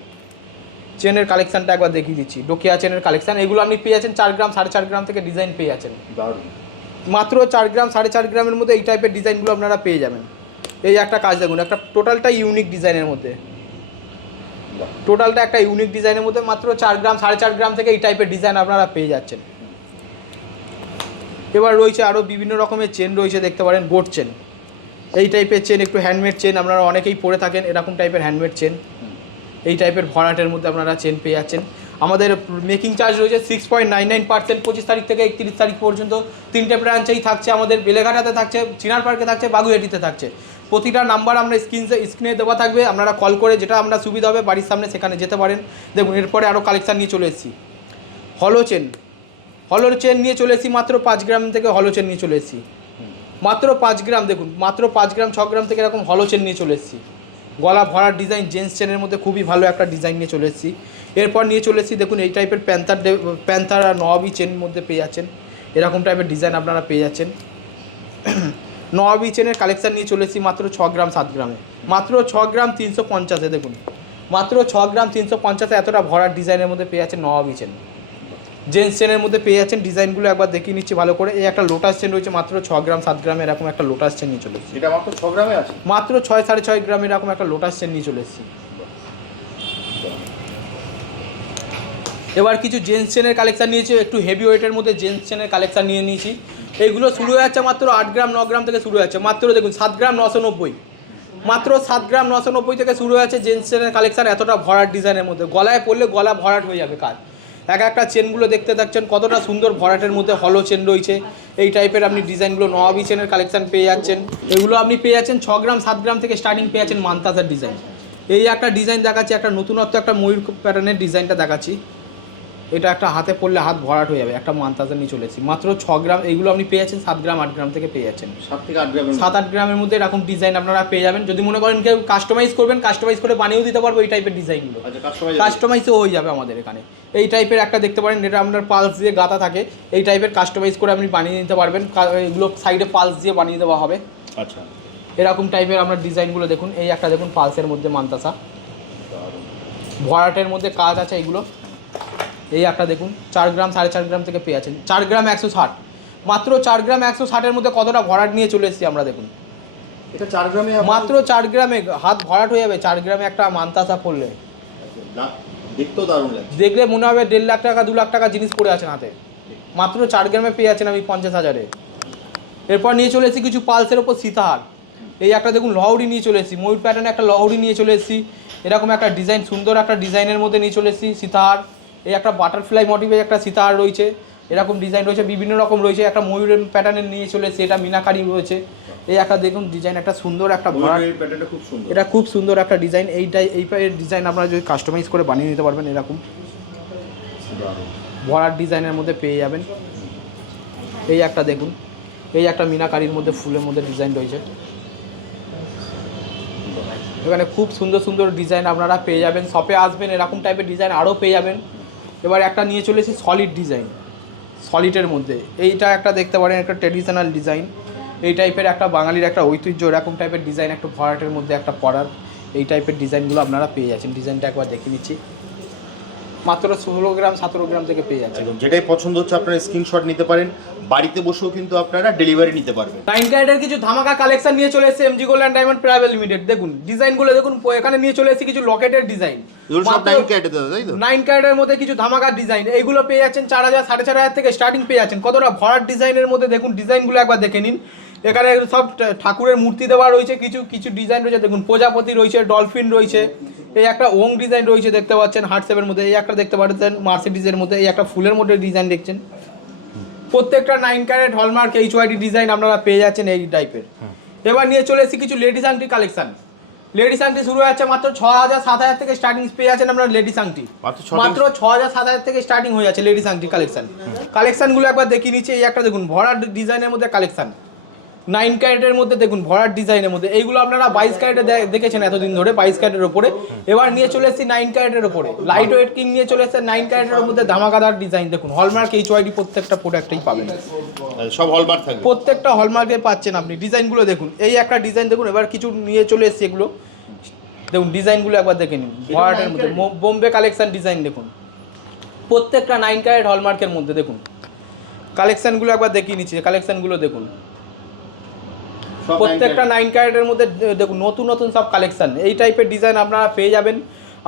চেনের কালেকশানটা একবার দেখিয়ে দিচ্ছি, ডোকিয়া চেনের কালেকশান। এগুলো আপনি পেয়ে যাচ্ছেন 4 গ্রাম 4.5 গ্রাম থেকে ডিজাইন পেয়ে যাচ্ছেন। মাত্র 4 গ্রাম 4.5 গ্রামের মধ্যে এই টাইপের ডিজাইনগুলো আপনারা পেয়ে যাবেন। এই একটা কাজ দেখুন, একটা টোটালটা ইউনিক ডিজাইনের মধ্যে, টোটালটা একটা ইউনিক ডিজাইনের মধ্যে মাত্র 4 গ্রাম 4.5 গ্রাম থেকে এই টাইপের ডিজাইন আপনারা পেয়ে যাচ্ছেন। এবার রয়েছে আরও বিভিন্ন রকমের চেন রয়েছে, দেখতে পারেন গোট চেন। এই টাইপের চেন একটু হ্যান্ডমেড চেন, আপনারা অনেকেই পরে থাকেন এরকম টাইপের হ্যান্ডমেড চেন। এই টাইপের ভরাটের মধ্যে আপনারা চেন পেয়ে যাচ্ছেন। আমাদের মেকিং চার্জ রয়েছে 6.99%। 25 তারিখ থেকে 31 তারিখ পর্যন্ত 3টে ব্রাঞ্চেই থাকছে, আমাদের বেলেঘাটাতে থাকছে, চিনার পার্কে থাকছে, বাগুইহাটিতে থাকছে। প্রতিটা নাম্বার আমরা স্ক্রিনে দেওয়া থাকবে, আপনারা কল করে যেটা আমরা সুবিধা হবে বাড়ির সামনে সেখানে যেতে পারেন। দেখুন এরপরে আরও কালেকশান নিয়ে চলে এসেছি। হলো চেন নিয়ে চলে এসেছি, মাত্র 5 গ্রাম থেকে হলো চেন নিয়ে চলে এসেছি। মাত্র 5 গ্রাম, দেখুন মাত্র 5 গ্রাম 6 গ্রাম থেকে এরকম হলো চেন নিয়ে চলে এসেছি। গলা ভরার ডিজাইন জেন্টস চেনের মধ্যে খুবই ভালো একটা ডিজাইন নিয়ে চলে এসেছি। এরপর নিয়ে চলে এসেছি দেখুন এই টাইপের প্যান্থার আর নবাবি চেনের মধ্যে পেয়ে যাচ্ছেন, এরকম টাইপের ডিজাইন আপনারা পেয়ে যাচ্ছেন। নবাবি চেনের কালেকশান নিয়ে চলে এসেছি মাত্র 6 গ্রাম 7 গ্রামে, মাত্র 6 গ্রাম 350-এ। দেখুন মাত্র 6 গ্রাম 350-এ এতটা ভরার ডিজাইনের মধ্যে পেয়ে যাচ্ছেন নবাবি চেন। জেন্টস চেনের মধ্যে পেয়ে যাচ্ছেন। ডিজাইনগুলো একবার দেখিয়ে নিচ্ছি ভালো করে। এই একটা লোটাস চেন রয়েছে মাত্র 6 গ্রাম 7 গ্রামে, এরকম একটা লোটাস চেন নিয়ে চলে এসেছি। এটা মাত্র 6 গ্রামে আছে, মাত্র 6 6.5 গ্রামে এরকম একটা লোটাস চেন নিয়ে চলে এসেছি। এবার কিছু জেন্টস চেনের কালেকশান নিয়েছি, একটু হেভি ওয়েটের মধ্যে জেন্টস চেনের কালেকশান নিয়ে নিয়েছি। এইগুলো শুরু হয়ে যাচ্ছে মাত্র 8 গ্রাম 9 গ্রাম থেকে শুরু হয়ে যাচ্ছে। মাত্র দেখুন 7 গ্রাম 990, মাত্র 7 গ্রাম 990 থেকে শুরু হয়ে যাচ্ছে জেন্টস চেনের কালেকশান। এতটা ভরাট ডিজাইনের মধ্যে, গলায় পড়লে গলা ভরাট হয়ে যাবে কাজ। একটা চেনগুলো দেখতে থাকছেন কতটা সুন্দর ভরাটের মধ্যে হলো চেন রয়েছে। এই টাইপের আপনি ডিজাইনগুলো নবাবি চেনের কালেকশান পেয়ে যাচ্ছেন। এগুলো আপনি পেয়ে যাচ্ছেন 6 গ্রাম 7 গ্রাম থেকে স্টার্টিং পেয়ে যাচ্ছেন মান্তাসার ডিজাইন। এই একটা ডিজাইন দেখাচ্ছি, একটা নতুনত্ব একটা ময়ূর প্যাটার্নের ডিজাইনটা দেখাচ্ছি। এটা একটা হাতে পড়লে হাত ভরাট হয়ে যাবে, একটা মান্তাজা নিয়ে চলেছি মাত্র 6 গ্রাম। এইগুলো আপনি পেয়ে যাচ্ছেন 7 গ্রাম 8 গ্রাম থেকে পেয়ে যাচ্ছেন। 7-8 গ্রামের মধ্যে এরকম ডিজাইন আপনারা পেয়ে যাবেন। যদি মনে করেন কেউ কাস্টমাইজ করবেন, কাস্টমাইজ করে বানিয়েও দিতে পারবো এই টাইপের ডিজাইনগুলো। কাস্টমাইজও হয়ে যাবে আমাদের এখানে। এই টাইপের একটা দেখতে পারেন, এটা আপনার পালস দিয়ে গাঁথা থাকে। এই টাইপের কাস্টমাইজ করে আপনি বানিয়ে নিতে পারবেন। এগুলো সাইডে পালস দিয়ে বানিয়ে দেওয়া হবে। আচ্ছা, এরকম টাইপের আপনার ডিজাইনগুলো দেখুন। এই একটা দেখুন পালসের মধ্যে মান্তাসা, ভরাটের মধ্যে কাজ আছে এইগুলো। এই একটা দেখুন 4 গ্রাম 4.5 গ্রাম থেকে পেয়ে আছেন। 4 গ্রাম 160, মাত্র 4 গ্রাম 160-এর মধ্যে কতটা ভরাট নিয়ে চলে এসেছি আমরা। দেখুন এটা 4 গ্রামে, মাত্র 4 গ্রামে হাত ভরাট হয়ে যাবে। 4 গ্রামে একটা মান্তাসা পড়লে দেখতেও দারুণ লাগছে, দেখলে মনে হবে 1.5 লাখ টাকা 2 লাখ টাকা জিনিস পড়ে আছেন হাতে। মাত্র 4 গ্রামে পেয়ে যাচ্ছেন আমি 50,000-এ। এরপর নিয়ে চলে এসেছি কিছু পালসের ওপর সীতাহার। এই একটা দেখুন লহরি নিয়ে চলে এসেছি, ময়ূর প্যাটার্নে একটা লহরি নিয়ে চলে এসেছি। এরকম একটা ডিজাইন, সুন্দর একটা ডিজাইনের মধ্যে নিয়ে চলে এসেছি সীতাহার। এই একটা বাটারফ্লাই মোটিভে একটা সীতাহার রয়েছে, এরকম ডিজাইন রয়েছে, বিভিন্ন রকম রয়েছে। একটা ময়ূরের প্যাটার্নের নিয়ে চলে এসেছি, এটা মিনাকারি রয়েছে। এই একটা দেখুন ডিজাইন, একটা সুন্দর একটা ভরাট, এটা খুব সুন্দর একটা ডিজাইন। এই ডিজাইন আপনারা যদি কাস্টমাইজ করে বানিয়ে নিতে পারবেন। এরকম ভরাট ডিজাইনের মধ্যে পেয়ে যাবেন। এই একটা দেখুন, এই একটা মিনাকারির মধ্যে ফুলের মধ্যে ডিজাইন রয়েছে। এখানে খুব সুন্দর সুন্দর ডিজাইন আপনারা পেয়ে যাবেন। শপে আসবেন এরকম টাইপের ডিজাইন আরও পেয়ে যাবেন। এবার একটা নিয়ে চলেছি সলিড ডিজাইন, সলিডের মধ্যে এইটা একটা দেখতে পারেন, একটা ট্রেডিশনাল ডিজাইন। এই টাইপের একটা বাঙালির একটা ঐতিহ্য, এরকম টাইপের ডিজাইন একটু ভরাটের মধ্যে একটা পরার, এই টাইপের ডিজাইনগুলো আপনারা পেয়ে যাচ্ছেন। ডিজাইনটা একবার দেখে নিচ্ছি, মাত্র 16 গ্রাম 17 গ্রাম থেকে পেয়ে যাচ্ছেন। যেটাই পছন্দ হচ্ছে আপনারা স্ক্রিনশট নিতে পারেন, বাড়িতে বসেও কিন্তু আপনারা ডেলিভারি নিতে পারবেন। 9 ক্যারেটের কিছু ধামাকা কালেকশন নিয়ে চলে এসেছে MG gold and diamond private limited. দেখুন ডিজাইনগুলো দেখুন, এখানে নিয়ে চলে এসেছি কিছু লকেটের ডিজাইন। এগুলো সব 9 ক্যারেটে দাদা, তাই তো? 9 ক্যারেটের মধ্যে কিছু ধামাকা ডিজাইন, এইগুলো পেয়ে যাচ্ছেন 4000 4500 থেকে স্টার্টিং পেয়ে যাচ্ছেন। কতটা ভরাট ডিজাইনের মধ্যে দেখুন, ডিজাইনগুলো একবার দেখে নিন। এখানে সব ঠাকুরের মূর্তি দেওয়া রয়েছে, কিছু কিছু ডিজাইন রয়েছে দেখুন, প্রজাপতি রয়েছে, ডলফিন রয়েছে, এই একটা ওং ডিজাইন রয়েছে দেখতে পাচ্ছেন হার্টশেপের মধ্যে, এই একটা দেখতে পাচ্ছেন মার্সিডিজের মধ্যে, এই একটা ফুলের মধ্যে ডিজাইন দেখছেন। প্রত্যেকটা 9 ক্যারেট হলমার্ক এইচওয়াইডি ডিজাইন আপনারা পেয়ে যাচ্ছেন এই টাইপের। এবার নিয়ে চলে এসেছি কিছু লেডিস আংটি কালেকশন। লেডিস আংটি শুরু হচ্ছে মাত্র 6000 7000 থেকে স্টার্টিং পেয়ে যাচ্ছেন আপনারা লেডিস আংটি। মাত্র 6000 7000 থেকে স্টার্টিং হয়ে যাচ্ছে লেডিস আংটি কালেকশন। কালেকশনগুলো একবার দেখিয়ে নিচ্ছি। এই একটা দেখুন ভরাট ডিজাইনের মধ্যে কালেকশন, 9 ক্যারেটের মধ্যে দেখুন ভরাট ডিজাইনের মধ্যে। এইগুলো আপনারা 22 ক্যারেটে দেখেছেন এতদিন ধরে, 22 ক্যারেটের ওপরে। এবার নিয়ে চলে এসেছি 9 ক্যারেটের ওপরে, লাইট ওয়েট কিং নিয়ে চলে এসেছে 9 ক্যারেটের মধ্যে ধামাকাদার ডিজাইন। দেখুন হলমার্ক এইচওয়াইডি প্রত্যেকটা প্রোডাক্টেই পাবেন, সব হলমার্ক থাকবে, প্রত্যেকটা হলমার্কে পাচ্ছেন আপনি। ডিজাইনগুলো দেখুন, এই একটা ডিজাইন দেখুন। এবার কিছু নিয়ে চলে এসেছি এগুলো দেখুন, ডিজাইনগুলো একবার দেখে নিন। ভরাটের মধ্যে বোম্বে কালেকশন ডিজাইন দেখুন, প্রত্যেকটা 9 ক্যারেট হলমার্কের মধ্যে দেখুন। কালেকশনগুলো একবার দেখিয়ে নিচ্ছি, কালেকশনগুলো দেখুন প্রত্যেকটা 9 ক্যারেটের মধ্যে দেখুন, নতুন নতুন সব কালেকশন। এই টাইপের ডিজাইন আপনারা পেয়ে যাবেন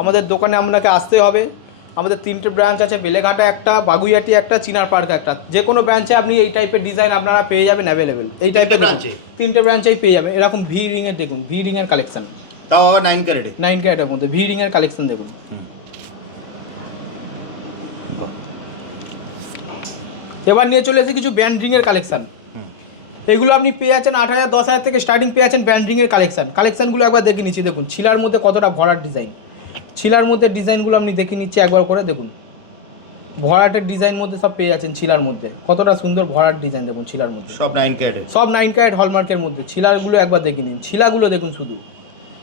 আমাদের দোকানে। আপনাকে আসতে হবে। আমাদের 3টে ব্রাঞ্চ আছে, বেলেঘাটা একটা, বাগুইয়াটি একটা, চিনার পার্ক একটা। যে কোনো ব্রাঞ্চে আপনি এই টাইপের ডিজাইন আপনারা পেয়ে যাবেন অ্যাভেলেবেল। এই টাইপের 3টে ব্রাঞ্চেই পেয়ে যাবেন। এরকম ভি রিংয়ের দেখুন, ভি রিংয়ের কালেকশন, তাও আবার 9 ক্যারেটে। 9 ক্যারেটের মধ্যে ভি রিংয়ের কালেকশন দেখুন। এবার নিয়ে চলে এসেছি কিছু ব্যান্ড রিংয়ের কালেকশন। এগুলো আপনি পেয়ে যাচ্ছেন 8000 10000 থেকে স্টার্টিং পেয়ে যাচ্ছেন ব্যান্ড রিংয়ের কালেকশন। কালেকশনগুলো একবার দেখে নিচ্ছি দেখুন, ছিলার মধ্যে কতটা ভরাট ডিজাইন। ছিলার মধ্যে ডিজাইনগুলো আপনি দেখে নিচ্ছি একবার করে দেখুন। ভরাটের ডিজাইন মধ্যে সব পেয়ে যাচ্ছেন ছিলার মধ্যে, কতটা সুন্দর ভরাট ডিজাইন দেখুন ছিলার মধ্যে। সব 9 ক্যারেটে, সব 9 ক্যারেট হলমার্কের মধ্যে। ছিলারগুলো একবার দেখে নিন, ছিলাগুলো দেখুন শুধু,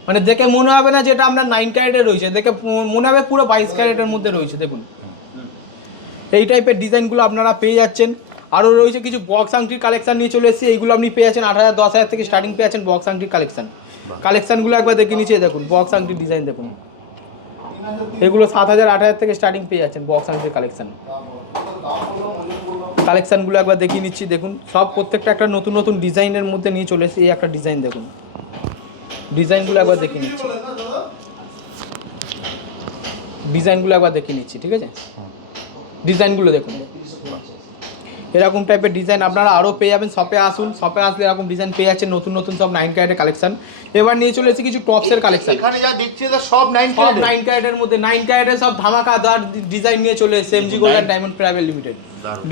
মানে দেখে মনে হবে না যেটা আপনার 9 ক্যারেটে রয়েছে, দেখে মনে হবে পুরো 22 ক্যারেটের মধ্যে রয়েছে দেখুন। এই টাইপের ডিজাইনগুলো আপনারা পেয়ে যাচ্ছেন। আরও রয়েছে কিছু বক্স আংটির কালেকশন নিয়ে চলে এসেছি। এইগুলো আপনি পেয়ে যাচ্ছেন 8000 10000 থেকে স্টার্টিং পেয়ে যাচ্ছেন বক্স আংটির কালেকশন। কালেকশনগুলো একবার দেখে নিচে দেখুন, বক্স আংটির ডিজাইন দেখুন। এগুলো 7000 8000 থেকে স্টার্টিং পেয়ে যাচ্ছেন বক্স আংটির কালেকশন। কালেকশনগুলো একবার দেখিয়ে নিচ্ছি দেখুন, সব প্রত্যেকটা একটা নতুন নতুন ডিজাইনের মধ্যে নিয়ে চলে এসেছি। এই একটা ডিজাইন দেখুন, ডিজাইনগুলো একবার দেখে নিচ্ছি, ডিজাইনগুলো একবার দেখে নিচ্ছি, ঠিক আছে? ডিজাইনগুলো দেখুন, এরকম টাইপের ডিজাইন আপনারা আরও পেয়ে যাবেন। শপে আসুন, শপে আসলে এরকম ডিজাইন পেয়ে যাচ্ছেন নতুন নতুন সব 9 ক্যারেটের কালেকশন। এবার নিয়ে চলে এসেছি কিছু টপসের কালেকশন। এখানে যা দেখছি সব 9 সব 9 ক্যারেটের মধ্যে, 9 ক্যারেটের সব ধামাকাদার ডিজাইন নিয়ে চলে এসেছে MG gold and diamond private limited.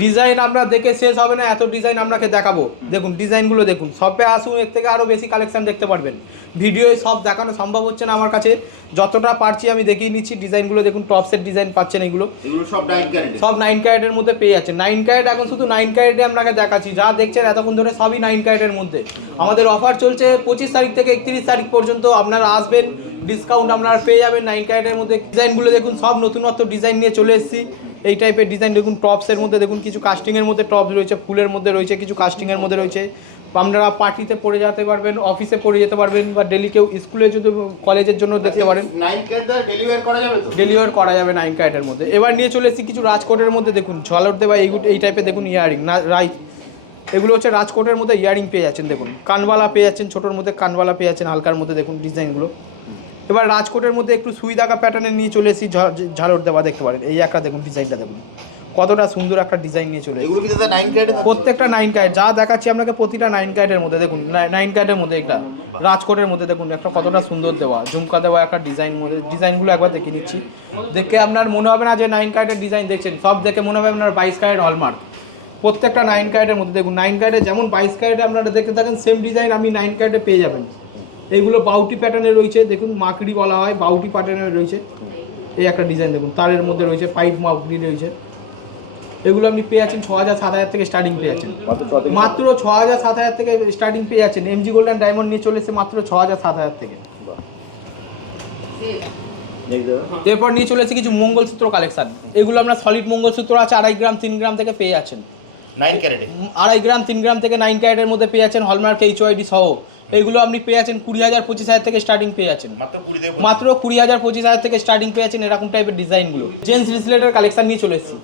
Design আপনারা দেখে শেষ হবে না, এত ডিজাইন আপনাকে দেখাবো। দেখুন ডিজাইনগুলো দেখুন, শপে আসুন, এর থেকে আরও বেশি কালেকশন দেখতে পারবেন। ভিডিওয়ে সব দেখানো সম্ভব হচ্ছে না আমার কাছে, যতটা পারছি আমি দেখিয়ে নিচ্ছি। ডিজাইনগুলো দেখুন, টপসের ডিজাইন পাচ্ছেন এগুলো সব 9 ক্যারেট, সব 9 ক্যারেটের মধ্যে পেয়ে যাচ্ছেন। 9 ক্যারেট এখন শুধু 9 ক্যারেটে আপনাকে দেখাচ্ছি, যা দেখছেন এতক্ষণ ধরে সবই 9 ক্যারেটের মধ্যে। আমাদের অফার চলছে 25 তারিখ থেকে 31 তারিখ পর্যন্ত। আপনারা আসবেন, ডিসকাউন্ট আপনারা পেয়ে যাবেন 9 ক্যারেটের মধ্যে। ডিজাইনগুলো দেখুন, সব নতুনত্ব ডিজাইন নিয়ে চলে এসেছি। এই টাইপের ডিজাইন দেখুন, টপসের মধ্যে দেখুন, কিছু কাস্টিংয়ের মধ্যে টপস রয়েছে, ফুলের মধ্যে রয়েছে, কিছু কাস্টিংয়ের মধ্যে রয়েছে। আপনারা পার্টিতে পরে যেতে পারবেন, অফিসে পরে যেতে পারবেন, বা ডেলি কেউ স্কুলে যদি কলেজের জন্য দেখতে পারেন। 9 ক্যারেট ডেলিভার করা যাবে তো? ডেলিভার করা যাবে 9 ক্যারেটের মধ্যে। এবার নিয়ে চলে এসেছি কিছু রাজকোটের মধ্যে দেখুন, ঝলর দেওয়া এই টাইপের দেখুন ইয়ারিং না রাইট, এগুলো হচ্ছে রাজকোটের মধ্যে ইয়ারিং পেয়ে যাচ্ছেন দেখুন। কানবালা পেয়ে যাচ্ছেন, ছোটোর মধ্যে কানবালা পেয়ে যাচ্ছেন, হালকার মধ্যে দেখুন ডিজাইনগুলো। এবার রাজকোটের মধ্যে একটু সুই দাগা প্যাটার্নের নিয়ে চলে এসেছি, ঝালর দেওয়া দেখতে পারেন। এই একটা দেখুন ডিজাইনটা দেখুন, কতটা সুন্দর একটা ডিজাইন নিয়ে চলে। এগুলো কি দাদা 9 ক্যারেট? প্রত্যেকটা 9 ক্যারেট, যা দেখাচ্ছি আপনাকে প্রতিটা 9 ক্যারেটের মধ্যে দেখুন। 9 ক্যারেটের মধ্যে একটা রাজকোটের মধ্যে দেখুন, একটা কতটা সুন্দর দেওয়া, ঝুমকা দেওয়া একটা ডিজাইন মধ্যে। ডিজাইনগুলো একবার দেখে নিচ্ছি, দেখে আপনার মনে হবে না যে 9 ক্যারেটের ডিজাইন দেখছেন, সব দেখে মনে হবে আপনার 22 ক্যারেট হলমার্ক। প্রত্যেকটা 9 ক্যারেটের মধ্যে দেখুন, 9 ক্যারেটে যেমন 22 ক্যারেটে আপনারা দেখতে থাকেন, সেম ডিজাইন আপনি 9 ক্যারেটে পেয়ে যাবেন। এইগুলো বাউটি প্যাটার্নে রয়েছে দেখুন, মাকড়ি বলা হয়, বাউটি প্যাটার্নে রয়েছে। এই একটা ডিজাইন দেখুন, তারের মধ্যে রয়েছে, পাইপ মাউন্টি রয়েছে। এগুলো আপনি পেয়ে যাচ্ছেন 6,000-7,000 থেকে স্টার্টিং পেয়ে যাচ্ছেন, মাত্র 6,000-7,000 থেকে স্টার্টিং পেয়ে যাচ্ছেন। এমজি গোল্ড অ্যান্ড ডায়মন্ড নিয়ে চলে এসেছে মাত্র 6,000-7,000 থেকে। এরপর নিয়ে চলে এসেছে কিছু মঙ্গলসূত্র কালেকশন। এগুলো আমরা সলিড মঙ্গলসূত্র আছে 2.5 গ্রাম 3 গ্রাম থেকে পেয়ে যাচ্ছেন, 9 ক্যারেটে 2.5 গ্রাম 3 গ্রাম থেকে 9 ক্যারেটের মধ্যে পেয়ে যাচ্ছেন, হলমার্ক HYD সহ। এইগুলো আপনি পেয়ে যাচ্ছেন 20,000-25,000 থেকে স্টার্টিং পেয়ে যাচ্ছেন, মাত্র 20,000-25,000 থেকে স্টার্টিং পেয়ে যাচ্ছেন। এরকম টাইপের ডিজাইনগুলো জেন্টস ব্রেসলেটের কালেকশন নিয়ে চলে এসেছি।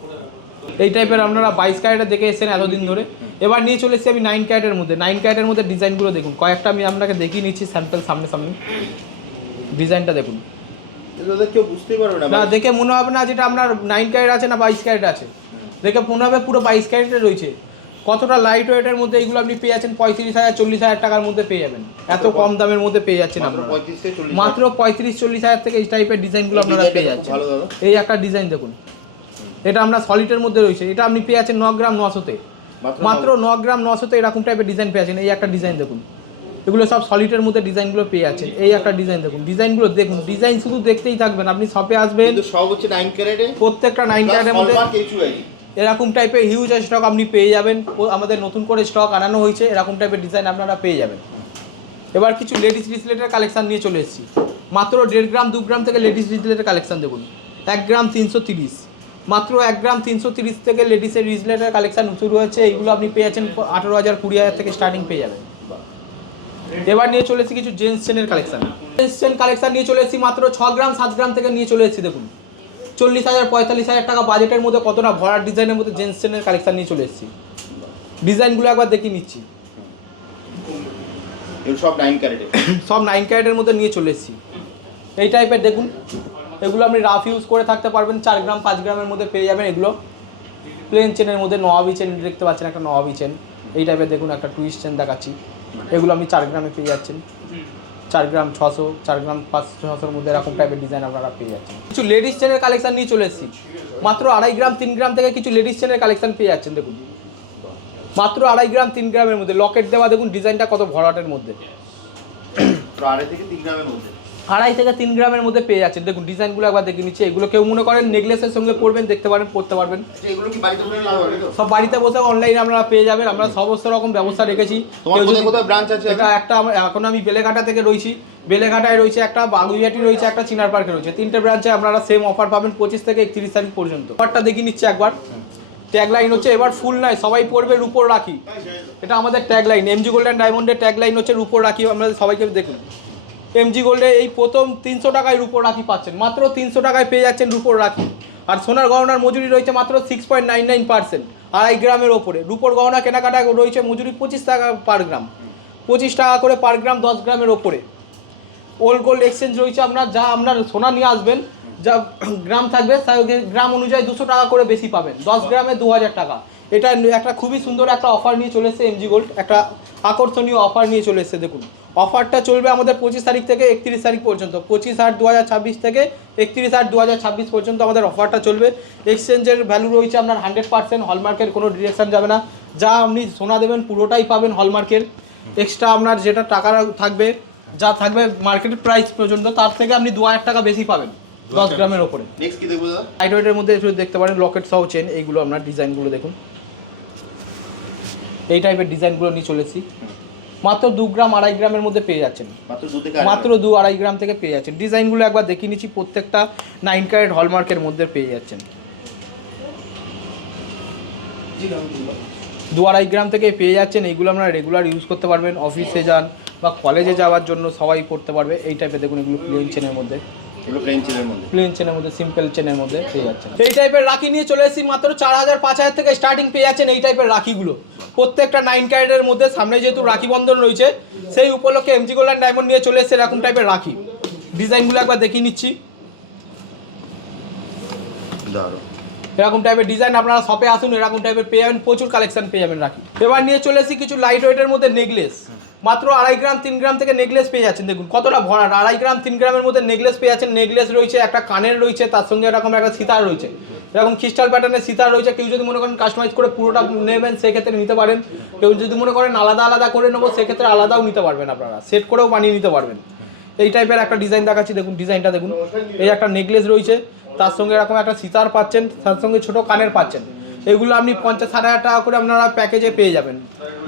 এই টাইপের আপনারা 22 ক্যারেটের দেখে এসেছেন এতদিন ধরে। এবার নিয়ে চলে এসেছি আমি 9 ক্যারেটের মধ্যে। 9 ক্যারেটের মধ্যে ডিজাইনগুলো দেখুন, কয়েকটা আমি আপনাকে দেখিয়ে নিচ্ছি স্যাম্পল সামনে। ডিজাইনটা দেখুন, কেউ বুঝতেই পারবে না দেখে মনে হবে না যেটা আপনার 9 ক্যারেট আছে না 22 ক্যারেট আছে, দেখে মনে হবে পুরো 22 ক্যারেটের রয়েছে। কতটা লাইট ওয়েটের মধ্যে এইগুলো আপনি পেয়ে যাচ্ছেন 35,000-40,000 টাকার মধ্যে পেয়ে যাবেন। এত কম দামের মধ্যে পেয়ে যাচ্ছেন আপনারা, মাত্র 35-40,000 থেকে এই টাইপের ডিজাইনগুলো আপনারা পেয়ে যাচ্ছেন। এই একটা ডিজাইন দেখুন, এটা আমরা সলিডের মধ্যে রয়েছে, এটা আপনি পেয়ে যাচ্ছেন 9 গ্রাম 900-তে, মাত্র 9 গ্রাম 900-তে এরকম টাইপের ডিজাইন পেয়ে যাচ্ছেন। এই একটা ডিজাইন দেখুন, এগুলো সব সলিডের মধ্যে ডিজাইনগুলো পেয়ে যাচ্ছেন। এই একটা ডিজাইন দেখুন, ডিজাইনগুলো দেখুন, ডিজাইন শুধু দেখতেই থাকবেন। আপনি শপে আসবেন, সব হচ্ছে 9 ক্যারেটে, প্রত্যেকটা 9 ক্যারেটের মধ্যে এরকম টাইপের হিউজ স্টক আপনি পেয়ে যাবেন। আমাদের নতুন করে স্টক আনানো হয়েছে, এরকম টাইপের ডিজাইন আপনারা পেয়ে যাবেন। এবার কিছু লেডিস ব্রেসলেটের কালেকশন নিয়ে চলে এসেছি, মাত্র 1.5 গ্রাম 2 গ্রাম থেকে লেডিস ব্রেসলেটের কালেকশন দেখুন। 1 গ্রাম 330, মাত্র 1 গ্রাম 330 থেকে লেডিসের ব্রেসলেটের কালেকশন শুরু হয়েছে। এইগুলো আপনি পেয়ে যাচ্ছেন 18,000-20,000 থেকে স্টার্টিং পেয়ে যাবেন। এবার নিয়ে চলে এসেছি কিছু জেন্টস চেনের কালেকশন। জেন্টস চেন কালেকশন নিয়ে চলে এসেছি মাত্র 6 গ্রাম 7 গ্রাম থেকে নিয়ে চলে এসেছি। দেখুন 40,000-45,000 টাকা বাজেটের মধ্যে কতটা ভরার ডিজাইনের মধ্যে জেন্টস চেনের কালেকশন নিয়ে চলে এসেছি। ডিজাইনগুলো একবার দেখিয়ে নিচ্ছি, সব 9 ক্যারেটে, সব 9 ক্যারেটের মধ্যে নিয়ে চলে এসেছি। এই টাইপের দেখুন, এগুলো আপনি রাফ ইউজ করে থাকতে পারবেন। 4 গ্রাম 5 গ্রামের মধ্যে পেয়ে যাবেন। এগুলো প্লেন চেনের মধ্যে নওয়াবি চেন দেখতে পাচ্ছেন, একটা নওয়াবি চেন। এই টাইপের দেখুন একটা টুইস্ট চেন দেখাচ্ছি, এগুলো আপনি 4 গ্রামে পেয়ে যাচ্ছেন। 4 গ্রাম 600, 4 গ্রাম 500-600-র মধ্যে এরকম টাইপের ডিজাইন আপনারা পেয়ে যাচ্ছেন। কিছু লেডিস চেনের কালেকশন নিয়ে চলে এসেছি, মাত্র 2.5 গ্রাম 3 গ্রাম থেকে কিছু লেডিস চেনের কালেকশন পেয়ে যাচ্ছেন। দেখুন মাত্র 2.5 গ্রাম 3 গ্রামের মধ্যে লকেট দেওয়া, দেখুন ডিজাইনটা কত ভরাটের মধ্যে। 2.5 থেকে 3 গ্রামের মধ্যে, 2.5 থেকে 3 গ্রামের মধ্যে পেয়ে যাচ্ছেন। দেখুন ডিজাইনগুলো একবার দেখে নিচ্ছি। এগুলো কেউ মনে করেন নেকলেসের সঙ্গে পরবেন, দেখতে পারেন, পরতে পারবেন। এগুলো কি বাড়িতে বসে লাগাবে তো? সব বাড়িতে বসে অনলাইনে আপনারা পেয়ে যাবেন। আমরা সমস্ত রকম ব্যবস্থা রেখেছি। কোথায় ব্রাঞ্চ আছে? এটা একটা এখন আমি বেলেঘাটা থেকে রয়েছি, বেলেঘাটায় রয়েছে একটা, বাগুইহাটি রয়েছে একটা, চিনার পার্কে রয়েছে। 3টে ব্রাঞ্চে আপনারা সেম অফার পাবেন 25 থেকে 31 তারিখ পর্যন্ত। অফারটা দেখে নিচ্ছে একবার। ট্যাগলাইন হচ্ছে এবার ফুল নয় সবাই পড়বে রূপোর রাখি, এটা আমাদের ট্যাগলাইন। এমজি গোল্ড অ্যান্ড ডায়মন্ডের ট্যাগলাইন হচ্ছে রূপোর রাখি। আমরা সবাইকে দেখুন, এমজি গোল্ডে এই প্রথম 300 টাকায় রূপোর রাখি পাচ্ছেন, মাত্র 300 টাকায় পেয়ে যাচ্ছেন রূপোর রাখি। আর সোনার গহনার মজুরি রয়েছে মাত্র 6.99%, 2.5 গ্রামের ওপরে। রূপোর গহনা কেনাকাটা রয়েছে মজুরি 25 টাকা পার গ্রাম, 25 টাকা করে পার গ্রাম, 10 গ্রামের ওপরে। ওল্ড গোল্ড এক্সচেঞ্জ রয়েছে আপনার, যা আপনার সোনা নিয়ে আসবেন, যা গ্রাম থাকবে গ্রাম অনুযায়ী 200 টাকা করে বেশি পাবেন, 10 গ্রামে 2,000 টাকা। এটা একটা খুবই সুন্দর একটা অফার নিয়ে চলে এসেছে এমজি গোল্ড, একটা আকর্ষণীয় অফার নিয়ে চলে এসেছে। দেখুন অফারটা চলবে আমাদের 25 তারিখ থেকে 31 তারিখ পর্যন্ত, 25/8/2026 থেকে 31/8/2026 পর্যন্ত আমাদের অফারটা চলবে। এক্সচেঞ্জের ভ্যালু রয়েছে আপনার 100%, হলমার্কের কোনো ডিরেকশন যাবে না। যা আপনি সোনা দেবেন পুরোটাই পাবেন হলমার্কের। এক্সট্রা আপনার যেটা টাকা থাকবে, যা থাকবে মার্কেটের প্রাইস পর্যন্ত, তার থেকে আপনি 2,000 টাকা বেশি পাবেন 10 গ্রামের ওপরে। নেক্সট কি দেখবো দাদা? লাইট ওয়েটের মধ্যে একটু দেখতে পারেন লকেট সহ চেন, এইগুলো আপনার ডিজাইনগুলো দেখুন। এই টাইপের ডিজাইনগুলো নিয়ে চলেছি, মাত্র 2 গ্রাম 2.5 গ্রামের মধ্যে পেয়ে যাচ্ছেন, মাত্র 2-2.5 গ্রাম থেকে পেয়ে যাচ্ছেন। ডিজাইনগুলো একবার দেখিয়ে নিচ্ছি, প্রত্যেকটা 9 ক্যারেট হলমার্কের মধ্যে পেয়ে যাচ্ছেন। 2-2.5 গ্রাম থেকে পেয়ে যাচ্ছেন। এইগুলো আপনারা রেগুলার ইউজ করতে পারবেন, অফিসে যান বা কলেজে যাওয়ার জন্য সবাই পড়তে পারবে। এই টাইপের দেখুন, এগুলো প্লেন চেনের মধ্যে, প্লেন চেনের মধ্যে, সিম্পল চেনের মধ্যে পেয়ে যাচ্ছেন। এই টাইপের রাখি নিয়ে চলে এসেছি, মাত্র 4,000-5,000 থেকে স্টার্টিং পেয়ে যাচ্ছেন এই টাইপের রাখিগুলো। প্রত্যেকটা 9 ক্যারেটের মধ্যে, সামনে যেহেতু রাখি বন্ধন রয়েছে সেই উপলক্ষে এমজি গোল্ড অ্যান্ড ডায়মন্ড নিয়ে চলে এসেছে এরকম টাইপের রাখি। ডিজাইনগুলো একবার দেখিয়ে নিচ্ছি, এরকম টাইপের ডিজাইন আপনারা শপে আসুন, এরকম টাইপের পেয়ে যাবেন, প্রচুর কালেকশন পেয়ে যাবেন রাখি। এবার নিয়ে চলে এসেছি কিছু লাইট ওয়েটের মধ্যে নেকলেস, মাত্র 2.5 গ্রাম 3 গ্রাম থেকে নেকলেস পেয়ে যাচ্ছেন। দেখুন কতটা ভরা, 2.5 গ্রাম 3 গ্রামের মধ্যে নেকলেস পেয়ে যাচ্ছেন। নেকলেস রয়েছে, একটা কানের রয়েছে, তার সঙ্গে এরকম একটা সিতার রয়েছে, এরকম ক্রিস্টাল প্যাটার্নের সিতার রয়েছে। কেউ যদি মনে করেন কাস্টমাইজ করে পুরোটা নেবেন সেক্ষেত্রে নিতে পারেন, কেউ যদি মনে করেন আলাদা আলাদা করে নেবো সেক্ষেত্রে আলাদাও নিতে পারবেন, আপনারা সেট করেও বানিয়ে নিতে পারবেন। এই টাইপের একটা ডিজাইন দেখাচ্ছি, দেখুন ডিজাইনটা দেখুন। এই একটা নেকলেস রয়েছে, তার সঙ্গে এরকম একটা সিতার পাচ্ছেন, তার সঙ্গে ছোট কানের পাচ্ছেন। এগুলো আপনি 50-60 টাকা করে আপনারা প্যাকেজে পেয়ে যাবেন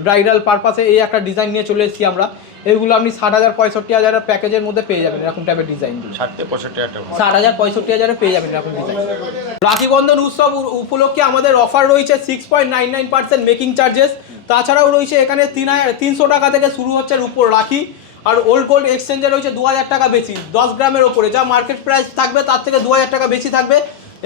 ব্রাইডাল পারপাসে। এই একটা ডিজাইন নিয়ে চলে এসেছি আমরা। এগুলো আপনি 60,000-65,000 প্যাকেজের মধ্যে পেয়ে যাবেন এরকম টাইপের ডিজাইন। 60,000-65,000 পেয়ে যাবেন এরকম ডিজাইন। রাখি বন্ধন উৎসব উপলক্ষে আমাদের অফার রয়েছে 6.99% মেকিং চার্জেস। তাছাড়াও রয়েছে এখানে 300 টাকা থেকে শুরু হচ্ছে রূপোর রাখি। আর ওল্ড গোল্ড এক্সচেঞ্জে রয়েছে 2000 টাকা বেশি 10 গ্রামের ওপরে, যা মার্কেট প্রাইস থাকবে তার থেকে 2000 টাকা বেশি থাকবে।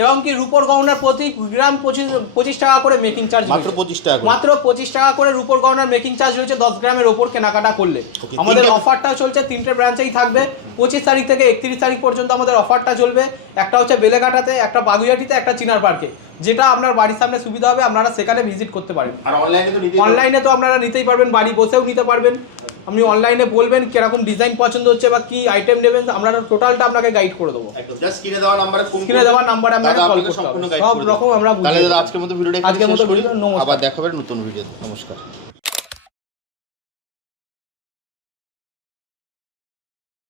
এবং কি রূপোর গহনার প্রতি গ্রাম 25 টাকা করে মেকিং চার্জ, মাত্র 25 টাকা, মাত্র 25 টাকা করে রূপোর গহনার মেকিং চার্জ রয়েছে 10 গ্রামের ওপর কেনাকাটা করলে। আমাদের অফারটা চলছে 3টে ব্রাঞ্চেই থাকবে। 25 তারিখ থেকে 31 তারিখ পর্যন্ত আমাদের অফারটা চলবে। একটা হচ্ছে বেলেঘাটাতে, একটা বাগুইয়াটিতে, একটা চিনার পার্কে। যেটা আপনার বাড়ির সামনে সুবিধা হবে আপনারা সেখানে ভিজিট করতে পারেন। আর অনলাইনে তো আপনারা নিতেই পারবেন, বাড়ি বসেও নিতে পারবেন। আপনি অনলাইনে বলবেন কিরকম ডিজাইন পছন্দ হচ্ছে বা কি আইটেম নেবেন, আমরা টোটালটা আপনাকে গাইড করে দেবো। জাস্ট স্ক্রিনে দেওয়া নাম্বারে ফোন, স্ক্রিনে দেওয়া নাম্বারে আমরা কল করতে হবে, সব রকম আমরা বুঝিয়ে দেব। তাহলে দাদা আজকের মতো ভিডিওটা আজকের মতো ভিডিও আবার দেখা হবে নতুন ভিডিওতে। নমস্কার।